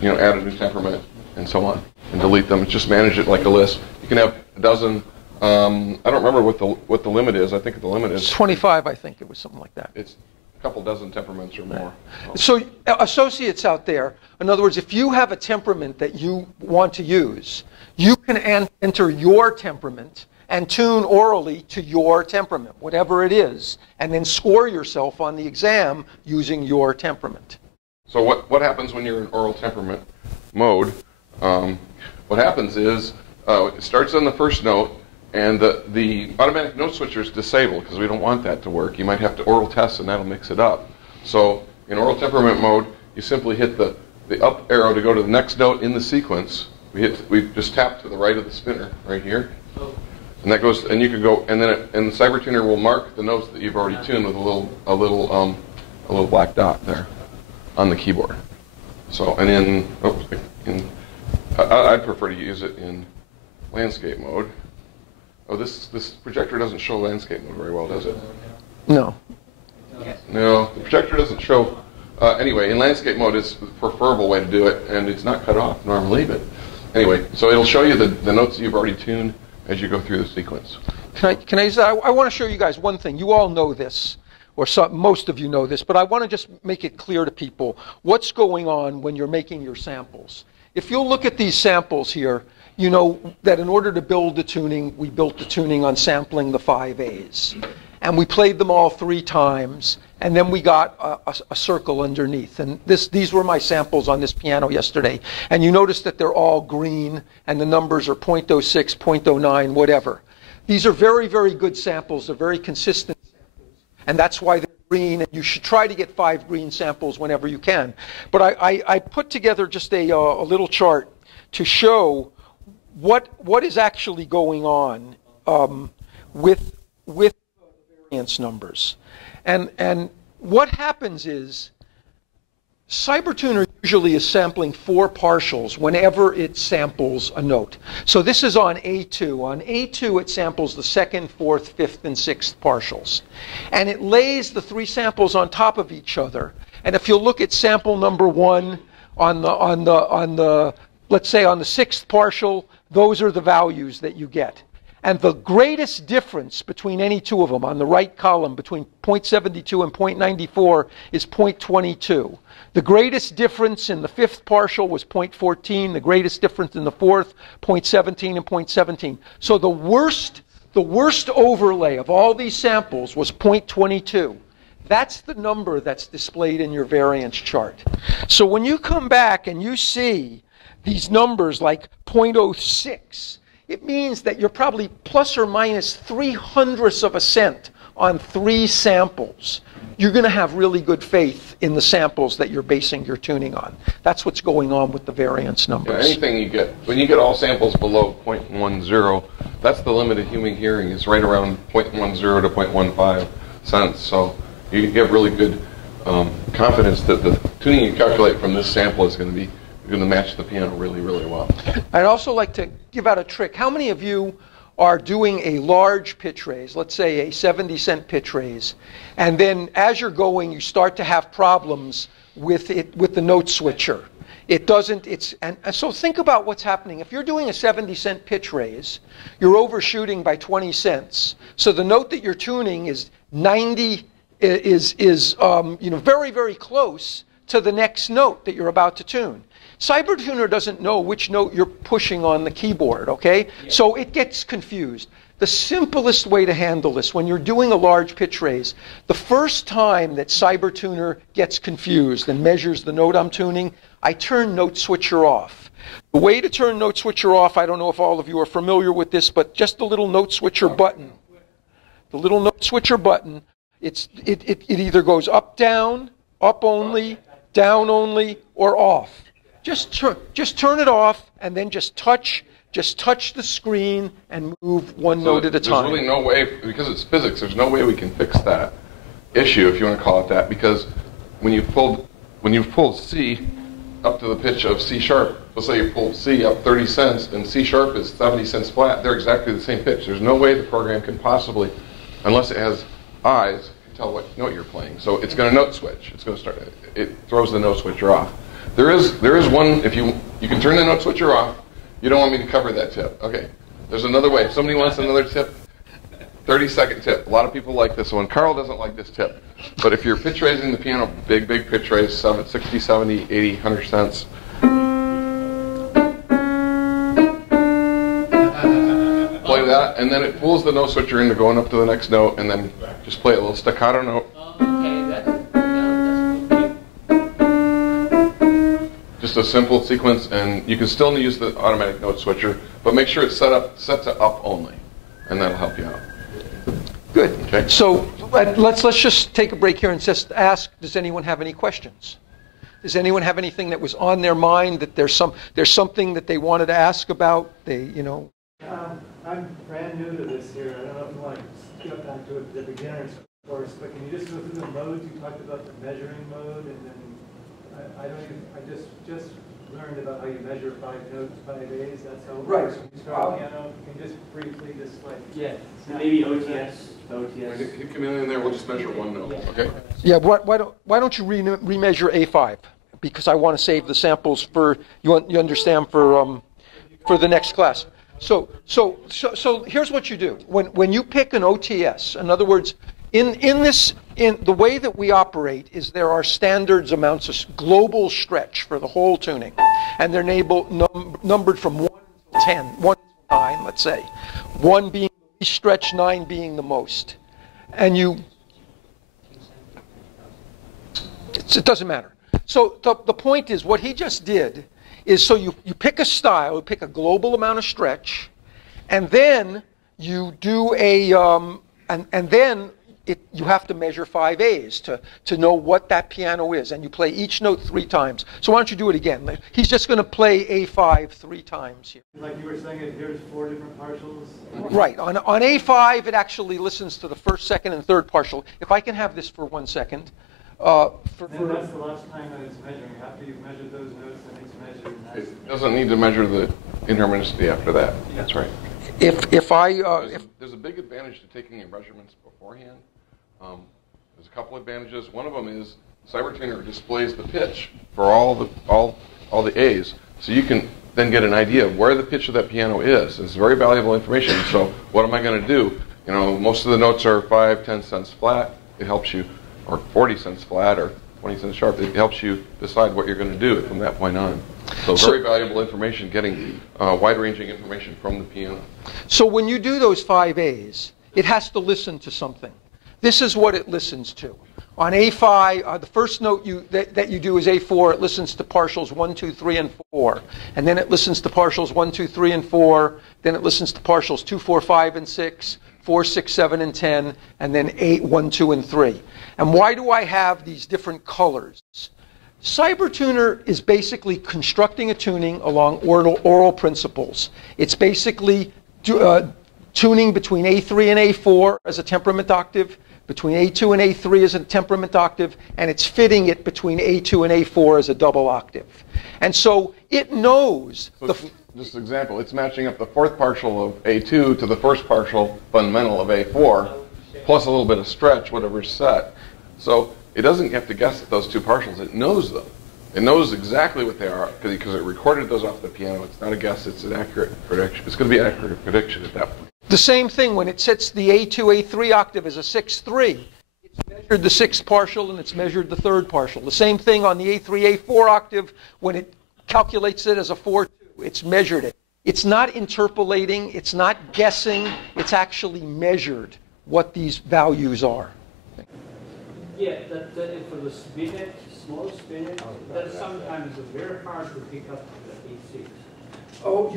a new temperament and so on, and delete them. Just manage it like a list. You can have a dozen. I don't remember what the limit is. I think the limit is 25. I think it was something like that. It's a couple dozen temperaments or more. So associates out there, in other words, if you have a temperament that you want to use, you can enter your temperament and tune orally to your temperament, whatever it is, and then score yourself on the exam using your temperament. So what happens when you're in oral temperament mode? What happens is it starts on the first note, and the automatic note switcher is disabled because we don't want that to work. You might have to oral test, and that'll mix it up. So in oral temperament mode, you simply hit the up arrow to go to the next note in the sequence. We just tap to the right of the spinner right here. And that goes, and you can go, and then the CyberTuner will mark the notes that you've already tuned with a little black dot there on the keyboard. So, and I'd prefer to use it in landscape mode. Oh, this projector doesn't show landscape mode very well, does it? No. No, the projector doesn't show. Anyway, in landscape mode, it's the preferable way to do it, and it's not cut off normally. But anyway, so it'll show you the notes that you've already tuned as you go through the sequence. Can I use that? I want to show you guys one thing. You all know this, or most of you know this, but I want to just make it clear to people what's going on when you're making your samples. If you'll look at these samples here, you know that in order to build the tuning, we built the tuning on sampling the 5 A's. And we played them all 3 times, and then we got a circle underneath. And these were my samples on this piano yesterday. And you notice that they're all green, and the numbers are 0.06, 0.09, whatever. These are very, very good samples. They're very consistent samples. And that's why they're green, and you should try to get 5 green samples whenever you can. But I put together just a little chart to show what is actually going on with variance numbers. And what happens is CyberTuner usually is sampling 4 partials whenever it samples a note. So this is on A2. On A2 it samples the 2nd, 4th, 5th, and 6th partials. And it lays the 3 samples on top of each other. And if you look at sample number 1 on the let's say on the 6th partial, those are the values that you get. And the greatest difference between any 2 of them on the right column between 0.72 and 0.94 is 0.22. The greatest difference in the 5th partial was 0.14. The greatest difference in the 4th, 0.17 and 0.17. So the worst overlay of all these samples was 0.22. That's the number that's displayed in your variance chart. So when you come back and you see these numbers like 0.06, it means that you're probably plus or minus 0.03 of a cent on 3 samples. You're going to have really good faith in the samples that you're basing your tuning on. That's what's going on with the variance numbers. Yeah, anything you get, when you get all samples below 0.10, that's the limit of human hearing. It's right around 0.10 to 0.15 cents. So you have really good confidence that the tuning you calculate from this sample is going to match the piano really, really well. I'd also like to give out a trick. How many of you are doing a large pitch raise, let's say a 70-cent pitch raise, and then as you're going, you start to have problems with the note switcher? It doesn't, and so think about what's happening. If you're doing a 70-cent pitch raise, you're overshooting by 20 cents. So the note that you're tuning is 90, very, very close to the next note that you're about to tune. CyberTuner doesn't know which note you're pushing on the keyboard, okay? Yeah. So it gets confused. The simplest way to handle this, when you're doing a large pitch raise, the first time that CyberTuner gets confused and measures the note I'm tuning, I turn note switcher off. The way to turn note switcher off, I don't know if all of you are familiar with this, but just the little note switcher button. The little note switcher button, it either goes up, down, up only, down only, or off. Just turn it off, and then just touch the screen and move one note at a time. There's really no way, because it's physics, there's no way we can fix that issue, if you want to call it that, because when you pulled C up to the pitch of C sharp, let's say you pulled C up 30 cents, and C sharp is 70 cents flat, they're exactly the same pitch. There's no way the program can possibly, unless it has eyes, tell what note you're playing. So it's going to note switch. It's going to start, it throws the note switcher off. There is one, if you can turn the note switcher off. You don't want me to cover that tip. Okay. There's another way. If somebody wants another tip, 30-second tip. A lot of people like this one. Carl doesn't like this tip. But if you're pitch raising the piano, big pitch raise, 60, 70, 80, 100 cents. Play that, and then it pulls the note switcher into going up to the next note, and then just play a little staccato note. Just a simple sequence, and you can still use the automatic note switcher, but make sure it's set to up only, and that'll help you out. Good. Okay. So let's just take a break here and just ask, does anyone have any questions? Does anyone have anything that was on their mind, that there's something that they wanted to ask about? I'm brand new to this here. I don't know if you want to skip back to the beginner's course, but can you just go through the modes? You talked about the measuring mode, and then I just learned about how you measure 5 notes, 5 A's. That's how it works. When you start a piano, you can just briefly So maybe OTS. You come in there, we'll just measure one note, okay? Yeah, why don't you remeasure A5? Because I want to save the samples for, you understand, for the next class. So here's what you do. When you pick an OTS, in other words, in the way that we operate is there are standards amounts of global stretch for the whole tuning, and they're numbered from 1 to 10, 1 to 9, let's say. 1 being the least stretch, 9 being the most. And it doesn't matter. So the point is, what he just did is, so you pick a style, you pick a global amount of stretch, and then you do and then you have to measure 5 A's to know what that piano is, and you play each note 3 times. So why don't you do it again? He's just going to play A5 3 times here. Like you were saying, here's 4 different partials. Right. On A5, it actually listens to the first, second, and third partial. If I can have this for 1 second. And that's the last time that it's measuring. After you've measured those notes, then it's measured. It doesn't need to measure the inharmonicity after that. That's right. If There's a big advantage to taking your measurements beforehand. There's a couple advantages. One of them is CyberTuner displays the pitch for all the A's, so you can then get an idea of where the pitch of that piano is. It's very valuable information. So what am I going to do? You know, most of the notes are 5, 10 cents flat. It helps you, or 40 cents flat, or 20 cents sharp. It helps you decide what you're going to do from that point on. So very valuable information, getting wide-ranging information from the piano. So when you do those 5 A's, it has to listen to something. This is what it listens to. On A5, the first note that you do is A4. It listens to partials 1, 2, 3, and 4. And then it listens to partials 1, 2, 3, and 4. Then it listens to partials 2, 4, 5, and 6, 4, 6, 7, and 10, and then 8, 1, 2, and 3. And why do I have these different colors? CyberTuner is basically constructing a tuning along oral principles. It's basically tuning between A3 and A4 as a temperament octave, between A2 and A3 as a temperament octave, and it's fitting it between A2 and A4 as a double octave. And so it knows. So just an example, it's matching up the 4th partial of A2 to the 1st partial fundamental of A4, plus a little bit of stretch, whatever's set. So it doesn't have to guess at those 2 partials. It knows them. It knows exactly what they are because it recorded those off the piano. It's not a guess. It's an accurate prediction. It's going to be an accurate prediction at that point. The same thing when it sets the A2, A3 octave as a 6-3. It's measured the 6th partial and it's measured the 3rd partial. The same thing on the A3, A4 octave when it calculates it as a 4-2. It's measured it. It's not interpolating. It's not guessing. It's actually measured what these values are. Yeah, that for the spinet, small spinet, that sometimes is very hard to pick up the A6. Oh,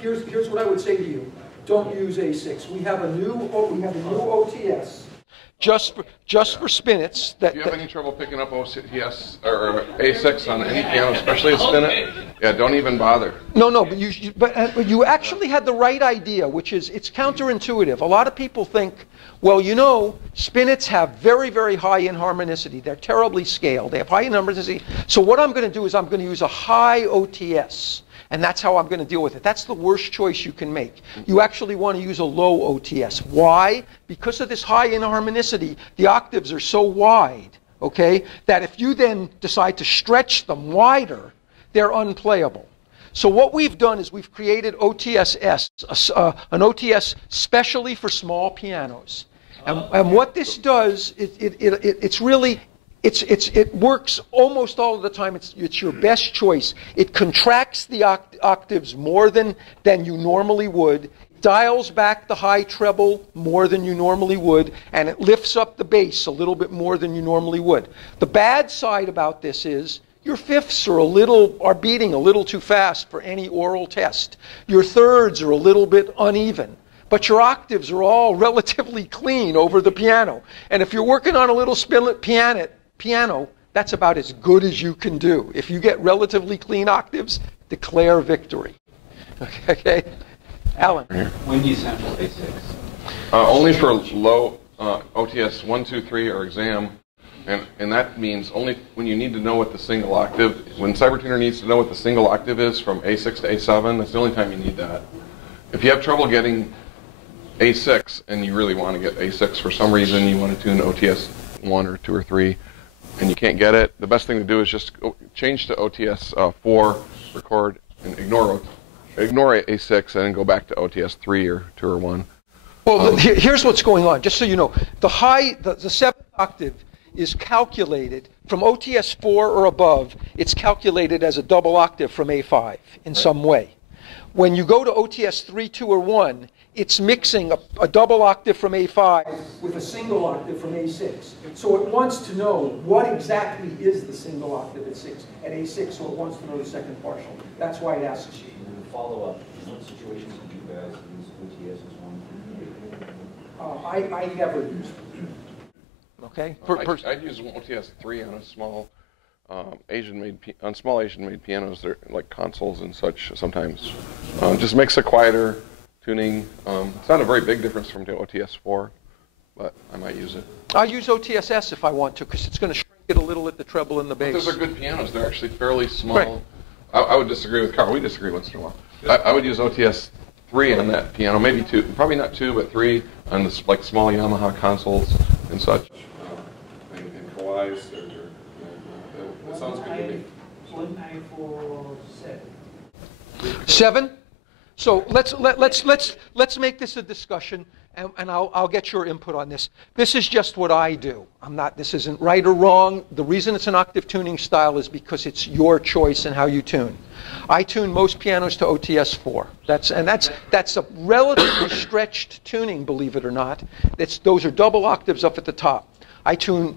here's what I would say to you. Don't use A6. We have a new OTS. Just for spinets. If you have any trouble picking up OTS or A6 on any piano, especially a spinet, yeah, don't even bother. No, but you actually had the right idea, which is it's counterintuitive. A lot of people think, well, you know, spinets have very, very high inharmonicity. They're terribly scaled. They have high inharmonicity. So what I'm going to do is I'm going to use a high OTS. And that's how I'm going to deal with it. That's the worst choice you can make. You actually want to use a low OTS. Why? Because of this high inharmonicity, the octaves are so wide, okay, that if you then decide to stretch them wider, they're unplayable. So what we've done is we've created OTS-S, an OTS specially for small pianos. And what this does, it works almost all of the time. It's your best choice. It contracts the octaves more than you normally would, dials back the high treble more than you normally would, and it lifts up the bass a little bit more than you normally would. The bad side about this is your fifths are beating a little too fast for any oral test. Your thirds are a little bit uneven. But your octaves are all relatively clean over the piano. And if you're working on a little spinet piano, that's about as good as you can do. If you get relatively clean octaves, declare victory. Okay? Alan? When do you sample A6? Only for low OTS 1, 2, 3 or exam. And that means only when you need to know what the single octave, when CyberTuner needs to know what the single octave is from A6 to A7, that's the only time you need that. If you have trouble getting A6 and you really want to get A6 for some reason, you want to tune OTS 1 or 2 or 3, and you can't get it, the best thing to do is just change to OTS 4, record, and ignore A6, and then go back to OTS 3 or 2 or 1. Well, here's what's going on, just so you know. The 7th octave is calculated from OTS 4 or above. It's calculated as a double octave from A5 in some way. When you go to OTS 3, 2, or 1, it's mixing a double octave from A5 with a single octave from A6. So it wants to know what exactly is the single octave at A6, so it wants to know the second partial. That's why it asks you. And to follow up, in what situations do you guys use OTS as 1? I never use it. Okay? I'd use OTS 3 on a small Asian-made pianos. They're like consoles and such sometimes. Just makes it quieter. Tuning. It's not a very big difference from the OTS 4, but I might use it. I use OTS-S if I want to, because it's going to shrink it a little at the treble and the bass. Those are good pianos. They're actually fairly small. Right. I would disagree with Carl. We disagree once in a while. I would use OTS 3 on that piano, maybe 2, probably not 2, but 3 on the like small Yamaha consoles and such. And Kawais, that sounds good to me. 1947. 7? So let's make this a discussion, and I'll get your input on this. This is just what I do. This isn't right or wrong. The reason it's an octave tuning style is because it's your choice in how you tune. I tune most pianos to OTS 4. That's a relatively stretched tuning, believe it or not. Those are double octaves up at the top. I tune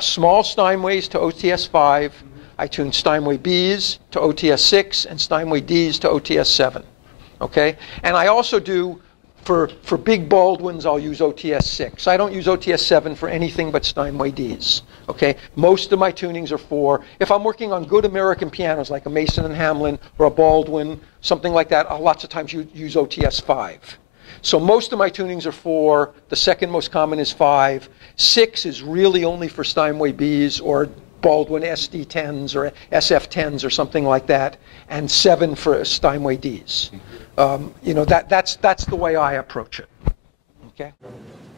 small Steinways to OTS 5. I tune Steinway Bs to OTS 6 and Steinway Ds to OTS 7. Okay, and I also do, for big Baldwins, I'll use OTS 6. I don't use OTS 7 for anything but Steinway Ds. Okay, most of my tunings are 4. If I'm working on good American pianos like a Mason and Hamlin or a Baldwin, something like that, I'll lots of times use OTS 5. So most of my tunings are 4. The second most common is 5. 6 is really only for Steinway Bs or Baldwin SD10s or SF10s or something like that, and 7 for Steinway Ds. That's the way I approach it. Okay.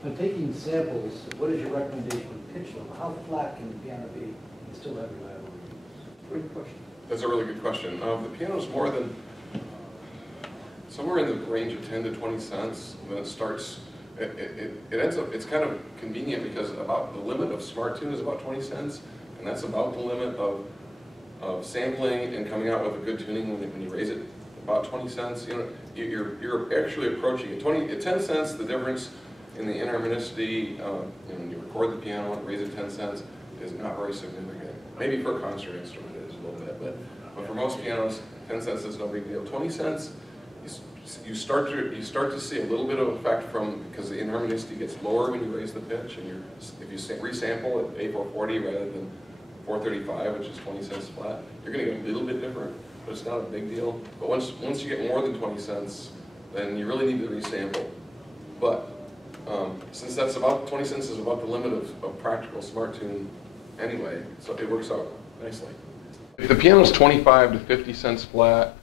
When taking samples, what is your recommendation for pitch level? How flat can the piano be and still have reliable readings? Great question. That's a really good question. The piano's more than somewhere in the range of 10 to 20 cents. When it starts, it ends up. It's kind of convenient because about the limit of smart tune is about 20 cents. And that's about the limit of sampling and coming out with a good tuning when you raise it about 20 cents. You're actually approaching it. At 10 cents, the difference in the intermittency when you record the piano and raise it 10 cents is not very significant. Maybe for a concert instrument it is a little bit, but for most pianos, 10 cents is no big deal. 20 cents, you start to see a little bit of effect because the intermittency gets lower when you raise the pitch, and if you resample at A440 rather than 435, which is 20 cents flat, you're going to get a little bit different, but it's not a big deal. But once you get more than 20 cents, then you really need to resample. But since that's about 20 cents is about the limit of practical smart tune anyway, so it works out nicely. If the piano's 25 to 50 cents flat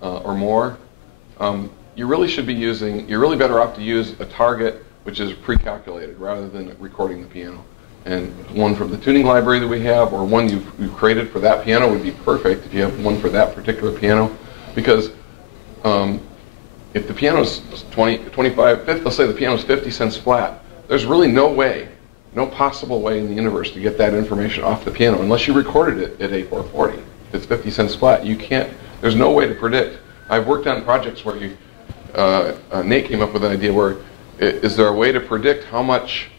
or more, you're really better off to use a target which is pre-calculated rather than recording the piano. And one from the tuning library that we have, or one you've created for that piano would be perfect if you have one for that particular piano, because if the piano's 25, let's say the piano's 50 cents flat, there's really no possible way in the universe to get that information off the piano unless you recorded it at A440. If it's 50 cents flat, there's no way to predict. I've worked on projects where Nate came up with an idea where, is there a way to predict how much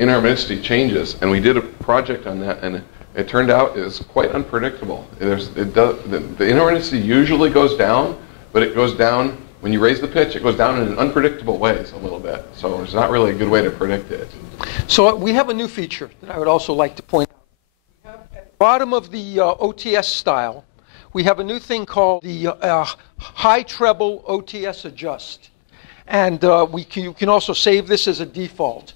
intermittency changes? And we did a project on that, and it turned out it's quite unpredictable. The intermittency usually goes down, but it goes down, when you raise the pitch, it goes down in unpredictable ways a little bit. So there's not really a good way to predict it. So we have a new feature that I would also like to point out. We have at the bottom of the OTS style, we have a new thing called the high treble OTS adjust. And you can also save this as a default.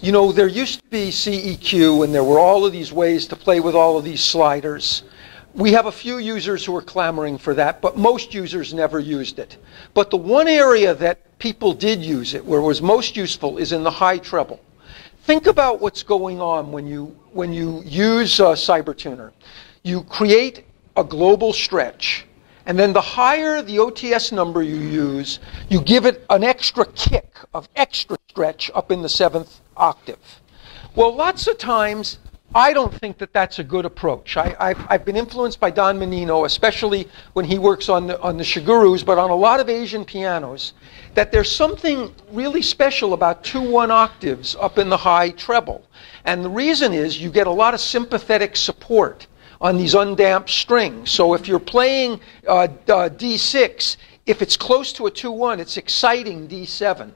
There used to be CEQ, and there were all of these ways to play with all of these sliders. We have a few users who are clamoring for that, but most users never used it. But the one area that people did use it, where it was most useful, is in the high treble. Think about what's going on when you use CyberTuner. You create a global stretch, and then the higher the OTS number you use, you give it an extra kick of extra stretch up in the 7th octave. Well, lots of times I don't think that that's a good approach. I've been influenced by Don Menino, especially when he works on the Shigurus, but on a lot of Asian pianos, that there's something really special about 2-1 octaves up in the high treble. And the reason is you get a lot of sympathetic support on these undamped strings. So if you're playing D6, if it's close to a 2-1, it's exciting D7.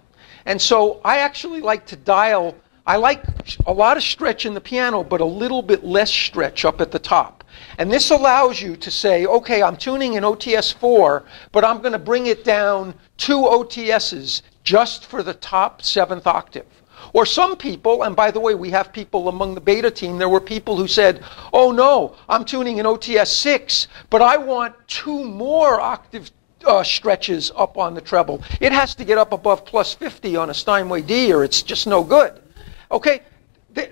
And so I actually like to dial, I like a lot of stretch in the piano, but a little bit less stretch up at the top. And this allows you to say, okay, I'm tuning in OTS 4, but I'm going to bring it down 2 OTSs just for the top 7th octave. Or some people, and by the way, we have people among the beta team, there were people who said, oh no, I'm tuning in OTS 6, but I want 2 more octave stretches up on the treble. It has to get up above plus 50 on a Steinway D or it's just no good. Okay,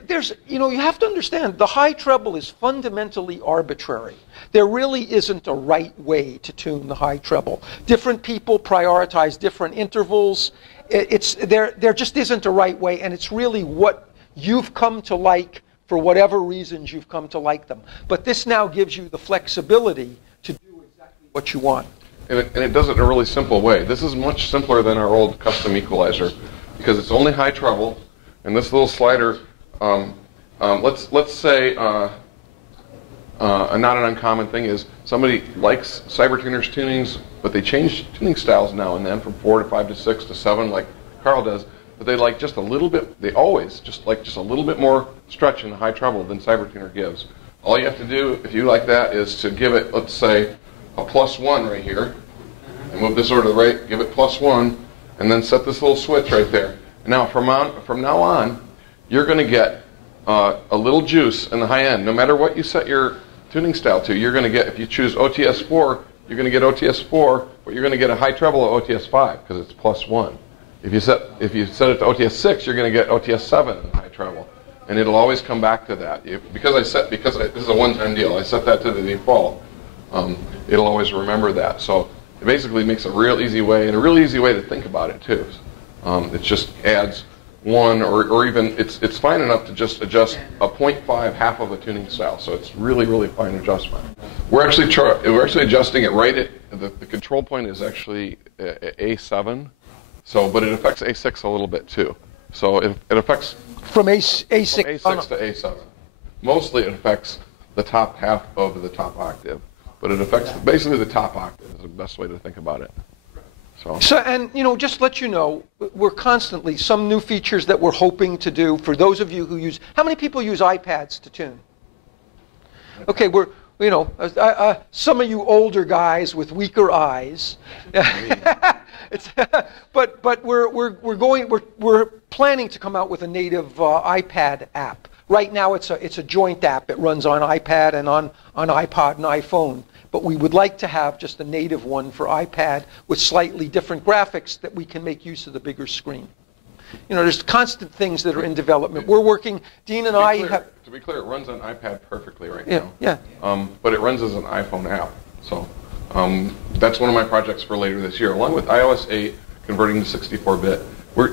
there's, you have to understand, the high treble is fundamentally arbitrary. There really isn't a right way to tune the high treble. Different people prioritize different intervals. There just isn't a right way, and it's really what you've come to like for whatever reasons you've come to like them. But this now gives you the flexibility to do exactly what you want. And it does it in a really simple way. This is much simpler than our old custom equalizer because it's only high treble, and this little slider, let's say not an uncommon thing is somebody likes Cybertuner's tunings, but they change tuning styles now and then from 4 to 5 to 6 to 7 like Carl does, but they like just a little bit, they always just like just a little bit more stretch in the high treble than Cybertuner gives. All you have to do, if you like that, is to give it, let's say, a +1 right here, and move this over to the right, give it +1, and then set this little switch right there. Now, from now on, you're going to get a little juice in the high end. No matter what you set your tuning style to, you're going to get, if you choose OTS 4, you're going to get OTS 4, but you're going to get a high treble of OTS 5 because it's +1. If you set it to OTS 6, you're going to get OTS 7 in the high treble, and it'll always come back to that. This is a one-time deal. I set that to the default. It'll always remember that. So it basically makes a real easy way, and a real easy way to think about it too. It just adds 1, or even it's fine enough to just adjust a 0.5, half of a tuning style. So it's really, really fine adjustment. We're actually adjusting it right at the control point is actually A7. So, but it affects A6 a little bit too. So it affects from A6 to A7. Mostly it affects the top half of the top octave, but it affects basically the top octave is the best way to think about it. So and just to let you know, we're constantly some new features that we're hoping to do for those of you who use. How many people use iPads to tune? Okay, we're some of you older guys with weaker eyes. But we're planning to come out with a native iPad app. Right now it's a joint app. It runs on iPad and on iPod and iPhone. But we would like to have just a native one for iPad with slightly different graphics that we can make use of the bigger screen. There's constant things that are in development. We're working, Dean and I have... To be clear, it runs on iPad perfectly right now. Yeah. But it runs as an iPhone app. So that's one of my projects for later this year, along with iOS 8 converting to 64-bit.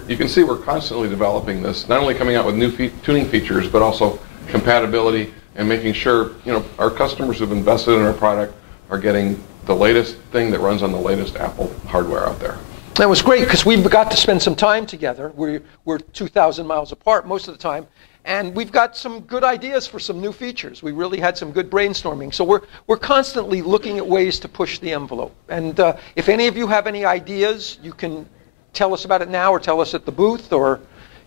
You can see we're constantly developing this, not only coming out with new tuning features, but also compatibility and making sure our customers who've invested in our product are getting the latest thing that runs on the latest Apple hardware out there. That was great because we've got to spend some time together. We're 2,000 miles apart most of the time, and we've got some good ideas for some new features. We really had some good brainstorming. So we're constantly looking at ways to push the envelope. And if any of you have any ideas, you can tell us about it now or tell us at the booth or,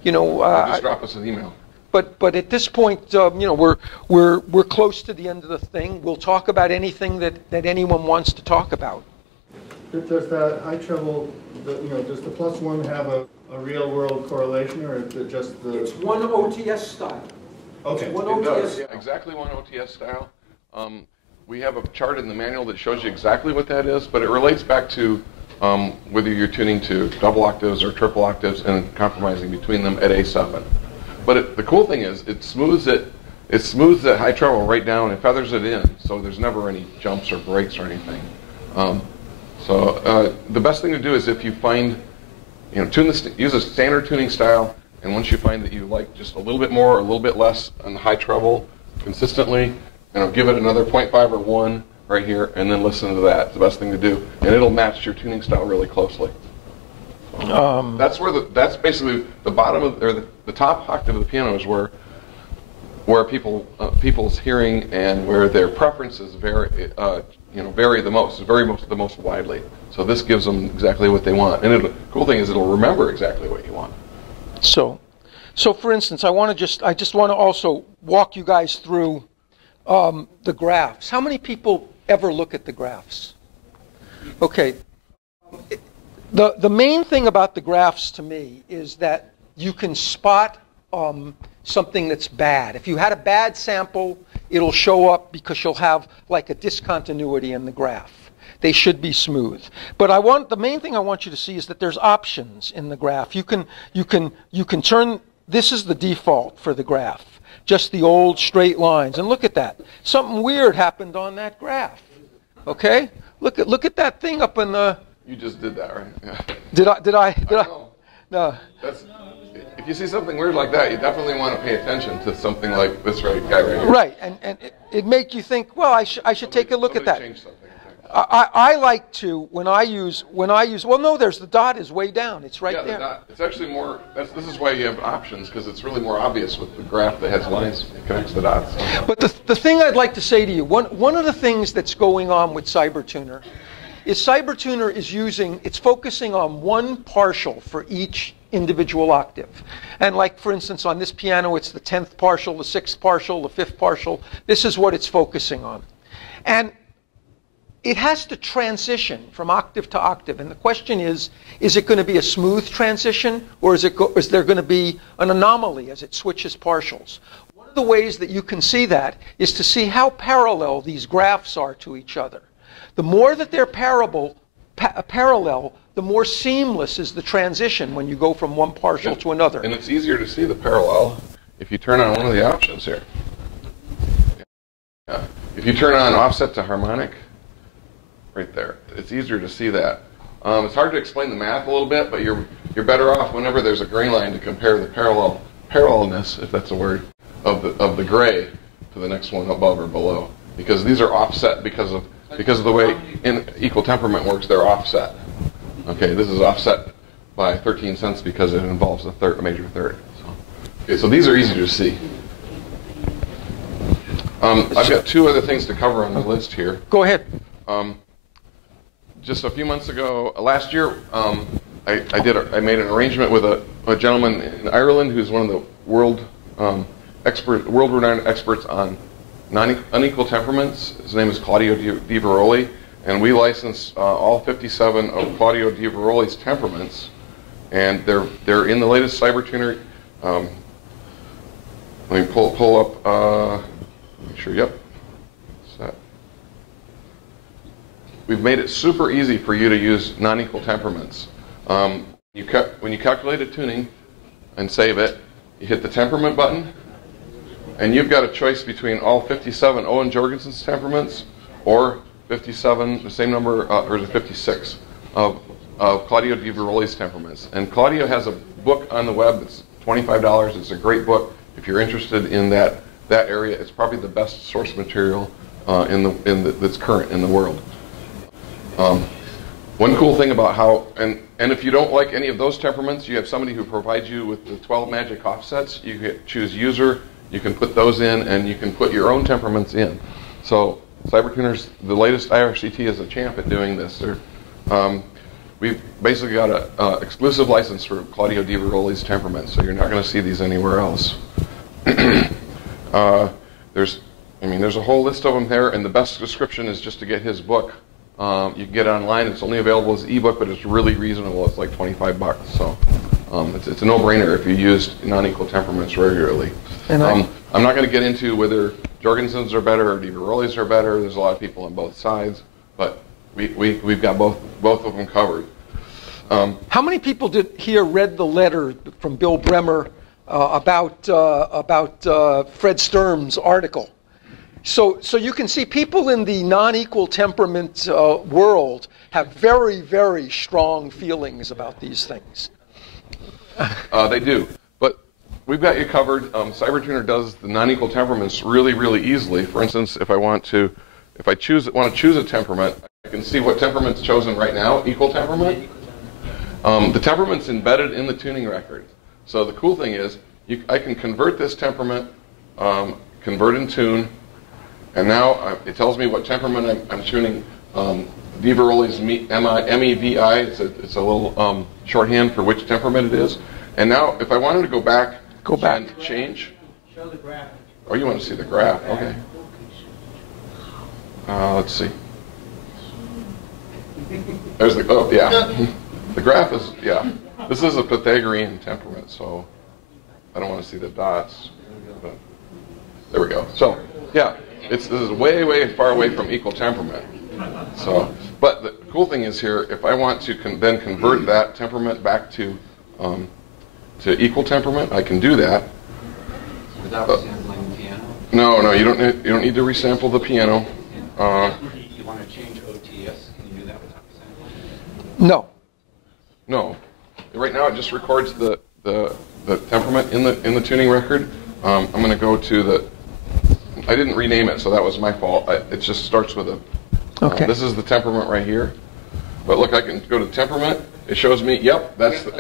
just drop us an email. But at this point, we're close to the end of the thing. We'll talk about anything that anyone wants to talk about. Does that high treble, does the +1 have a real world correlation, or is it just the? It's one OTS style. Okay. One It OTS. does, yeah, exactly one OTS style. We have a chart in the manual that shows you exactly what that is, but it relates back to whether you're tuning to double octaves or triple octaves and compromising between them at A7. But the cool thing is it smooths that high treble right down and feathers it in, so there's never any jumps or breaks or anything. So the best thing to do is if you find, use a standard tuning style And once you find that you like just a little bit more or a little bit less on the high treble consistently, give it another 0.5 or 1 right here, and then listen to that. It's the best thing to do, and it'll match your tuning style really closely. That's basically the bottom of, or the top octave of the piano is where people's hearing and where their preferences vary the most, the most widely. So this gives them exactly what they want. And the cool thing is it'll remember exactly what you want. So for instance, I just want to also walk you guys through the graphs. How many people ever look at the graphs? Okay. The main thing about the graphs to me is that you can spot something that's bad. If you had a bad sample, it'll show up because you'll have like a discontinuity in the graph. They should be smooth. But the main thing I want you to see is that there's options in the graph. You can turn, this is the default for the graph, just the old straight lines. And look at that. Something weird happened on that graph. Okay? Look at that thing up in the... You just did that, right? Yeah. Did I? No. If you see something weird like that, you definitely want to pay attention to something like this guy right here. Right, and it make you think, well, I should take a look at that. Changed something. I like to, when I use, well, no, there's the dot is way down. It's right there. Dot. It's actually more, this is why you have options, because it's really more obvious with the graph that has lines. It connects the dots. But the thing I'd like to say to you, one of the things that's going on with CyberTuner is CyberTuner it's focusing on one partial for each individual octave. And like, for instance, on this piano, it's the 10th partial, the 6th partial, the 5th partial. This is what it's focusing on. And it has to transition from octave to octave. And the question is it going to be a smooth transition, or is there going to be an anomaly as it switches partials? One of the ways that you can see that is to see how parallel these graphs are to each other. The more that they're parallel, the more seamless is the transition when you go from one partial to another. And it's easier to see the parallel if you turn on one of the options here. Yeah. If you turn on offset to harmonic, right there, it's easier to see that. It's hard to explain the math a little bit, but you're better off whenever there's a gray line to compare the parallelness, if that's a word, of the gray to the next one above or below, because these are offset because of the way in equal temperament works. They're offset. Okay, this is offset by 13 cents because it involves a major third. So these are easy to see. I've got two other things to cover on the list here. Go ahead. Just a few months ago, last year, I made an arrangement with a gentleman in Ireland who's one of the world-renowned experts on unequal temperaments. His name is Claudio Di Veroli, and we license all 57 of Claudio Di Veroli's temperaments, and they're in the latest CyberTuner. Let me pull up. Make sure. Yep. Set. We've made it super easy for you to use non-equal temperaments. When you calculate a tuning and save it, you hit the temperament button, and you've got a choice between all 57 Owen Jorgensen's temperaments or 57, the same number, or is it 56, of Claudio Di Veroli's temperaments. And Claudio has a book on the web that's $25. It's a great book. If you're interested in that area, it's probably the best source material that's current in the world. One cool thing about how, and if you don't like any of those temperaments, you have somebody who provides you with the 12 magic offsets. You choose user, you can put those in, and you can put your own temperaments in. So CyberTuner's, the latest iRCT is a champ at doing this. We've basically got an exclusive license for Claudio Di Veroli's temperaments, so you're not going to see these anywhere else. There's a whole list of them there, and the best description is just to get his book. You can get it online. It's only available as an ebook, but it's really reasonable. It's like $25. So it's a no-brainer if you use non-equal temperaments regularly. And I'm not going to get into whether Jorgensen's are better or Di Veroli's are better. There's a lot of people on both sides, but we've got both of them covered. How many people read the letter from Bill Bremer about Fred Sturm's article? So you can see people in the non-equal temperament world have very, very strong feelings about these things. They do. But we've got you covered. CyberTuner does the non-equal temperaments really, really easily. For instance, if I want to choose a temperament, I can see what temperament's chosen right now, equal temperament. The temperament's embedded in the tuning record. So the cool thing is, I can convert this temperament, convert and tune, and now it tells me what temperament I'm tuning. Vivaroli's MEVI, it's a little shorthand for which temperament it is. And now, if I wanted to go back and change. Show the graph. Oh, you want to see the graph? Okay. Let's see. There's the, oh, yeah. The graph is, yeah. This is a Pythagorean temperament, so I don't want to see the dots. But there we go. So, yeah, this is way, way far away from equal temperament. So, but the cool thing is here, if I want to then convert that temperament back to equal temperament, I can do that. Without resampling the piano? No, you don't need to resample the piano. You want to change OTS? Can you do that without resampling? No. Right now it just records the temperament in the tuning record. I'm going to go to the. I didn't rename it, so that was my fault. It just starts with a. Okay. This is the temperament right here. But look, I can go to temperament. It shows me. Yep, that's the,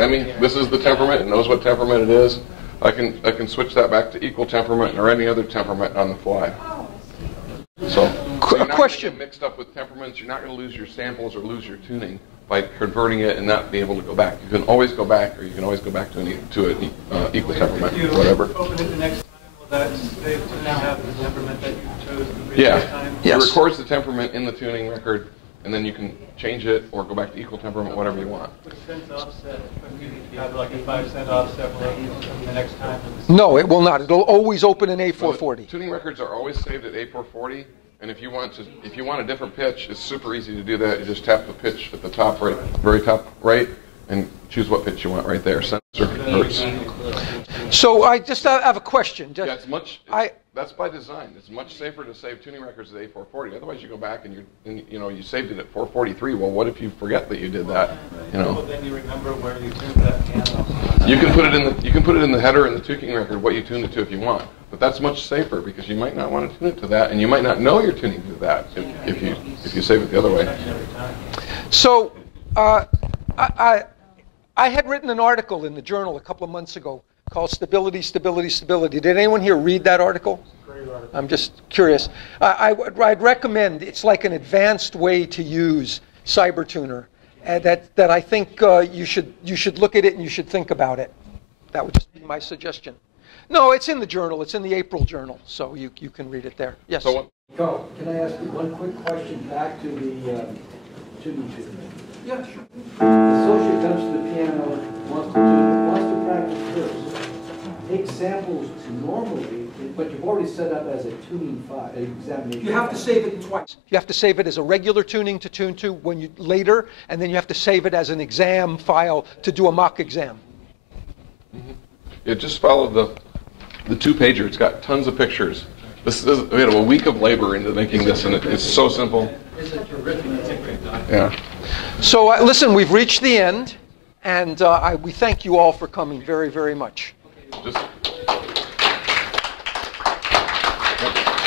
this is the temperament. It knows what temperament it is. I can switch that back to equal temperament or any other temperament on the fly. So you're not going to get mixed up with temperaments. You're not going to lose your samples or lose your tuning by converting it and not be able to go back. You can always go back, or you can always go back to an equal temperament or whatever. Open it the next time, will that save to have the temperament that you chose the previous time? Yes. It records the temperament in the tuning record, and then you can change it or go back to equal temperament, whatever you want. What cent offset? If you have like a 5-cent offset, will it use the next time? No, it will not. It'll always open in Well, A440. the tuning records are always saved at A440, and if you want a different pitch, it's super easy to do that. You just tap the pitch at the top right, very top right, and choose what pitch you want right there. Sensor hertz. So I just have a question. Yeah, that's by design. It's much safer to save tuning records at A440. Otherwise, you go back and you saved it at 443. Well, what if you forget that you did that? Well, then you remember where you tuned that piano. You can put it in the header in the tuning record what you tuned it to if you want. But that's much safer because you might not want to tune it to that, and you might not know you're tuning to that if you save it the other way. So I had written an article in the journal a couple of months ago called Stability, Stability, Stability. Did anyone here read that article? I'm just curious. I'd recommend, it's like an advanced way to use CyberTuner that I think you should look at it and you should think about it. That would just be my suggestion. No, it's in the journal. It's in the April journal, so you can read it there. Yes. Carl, can I ask you one quick question back to the tuning tutor? Yeah, sure. The associate comes to the piano, wants to practice first. Take samples normally, but you've already set up as a tuning file, examination. You have to save it twice. You have to save it as a regular tuning to tune to later, and then you have to save it as an exam file to do a mock exam. Mm-hmm. Yeah, just follow the two-pager. It's got tons of pictures. We had a week of labor into making this, and it's so simple. It's a terrific, Yeah. So listen, we've reached the end, and we thank you all for coming very, very much. Just. Yep.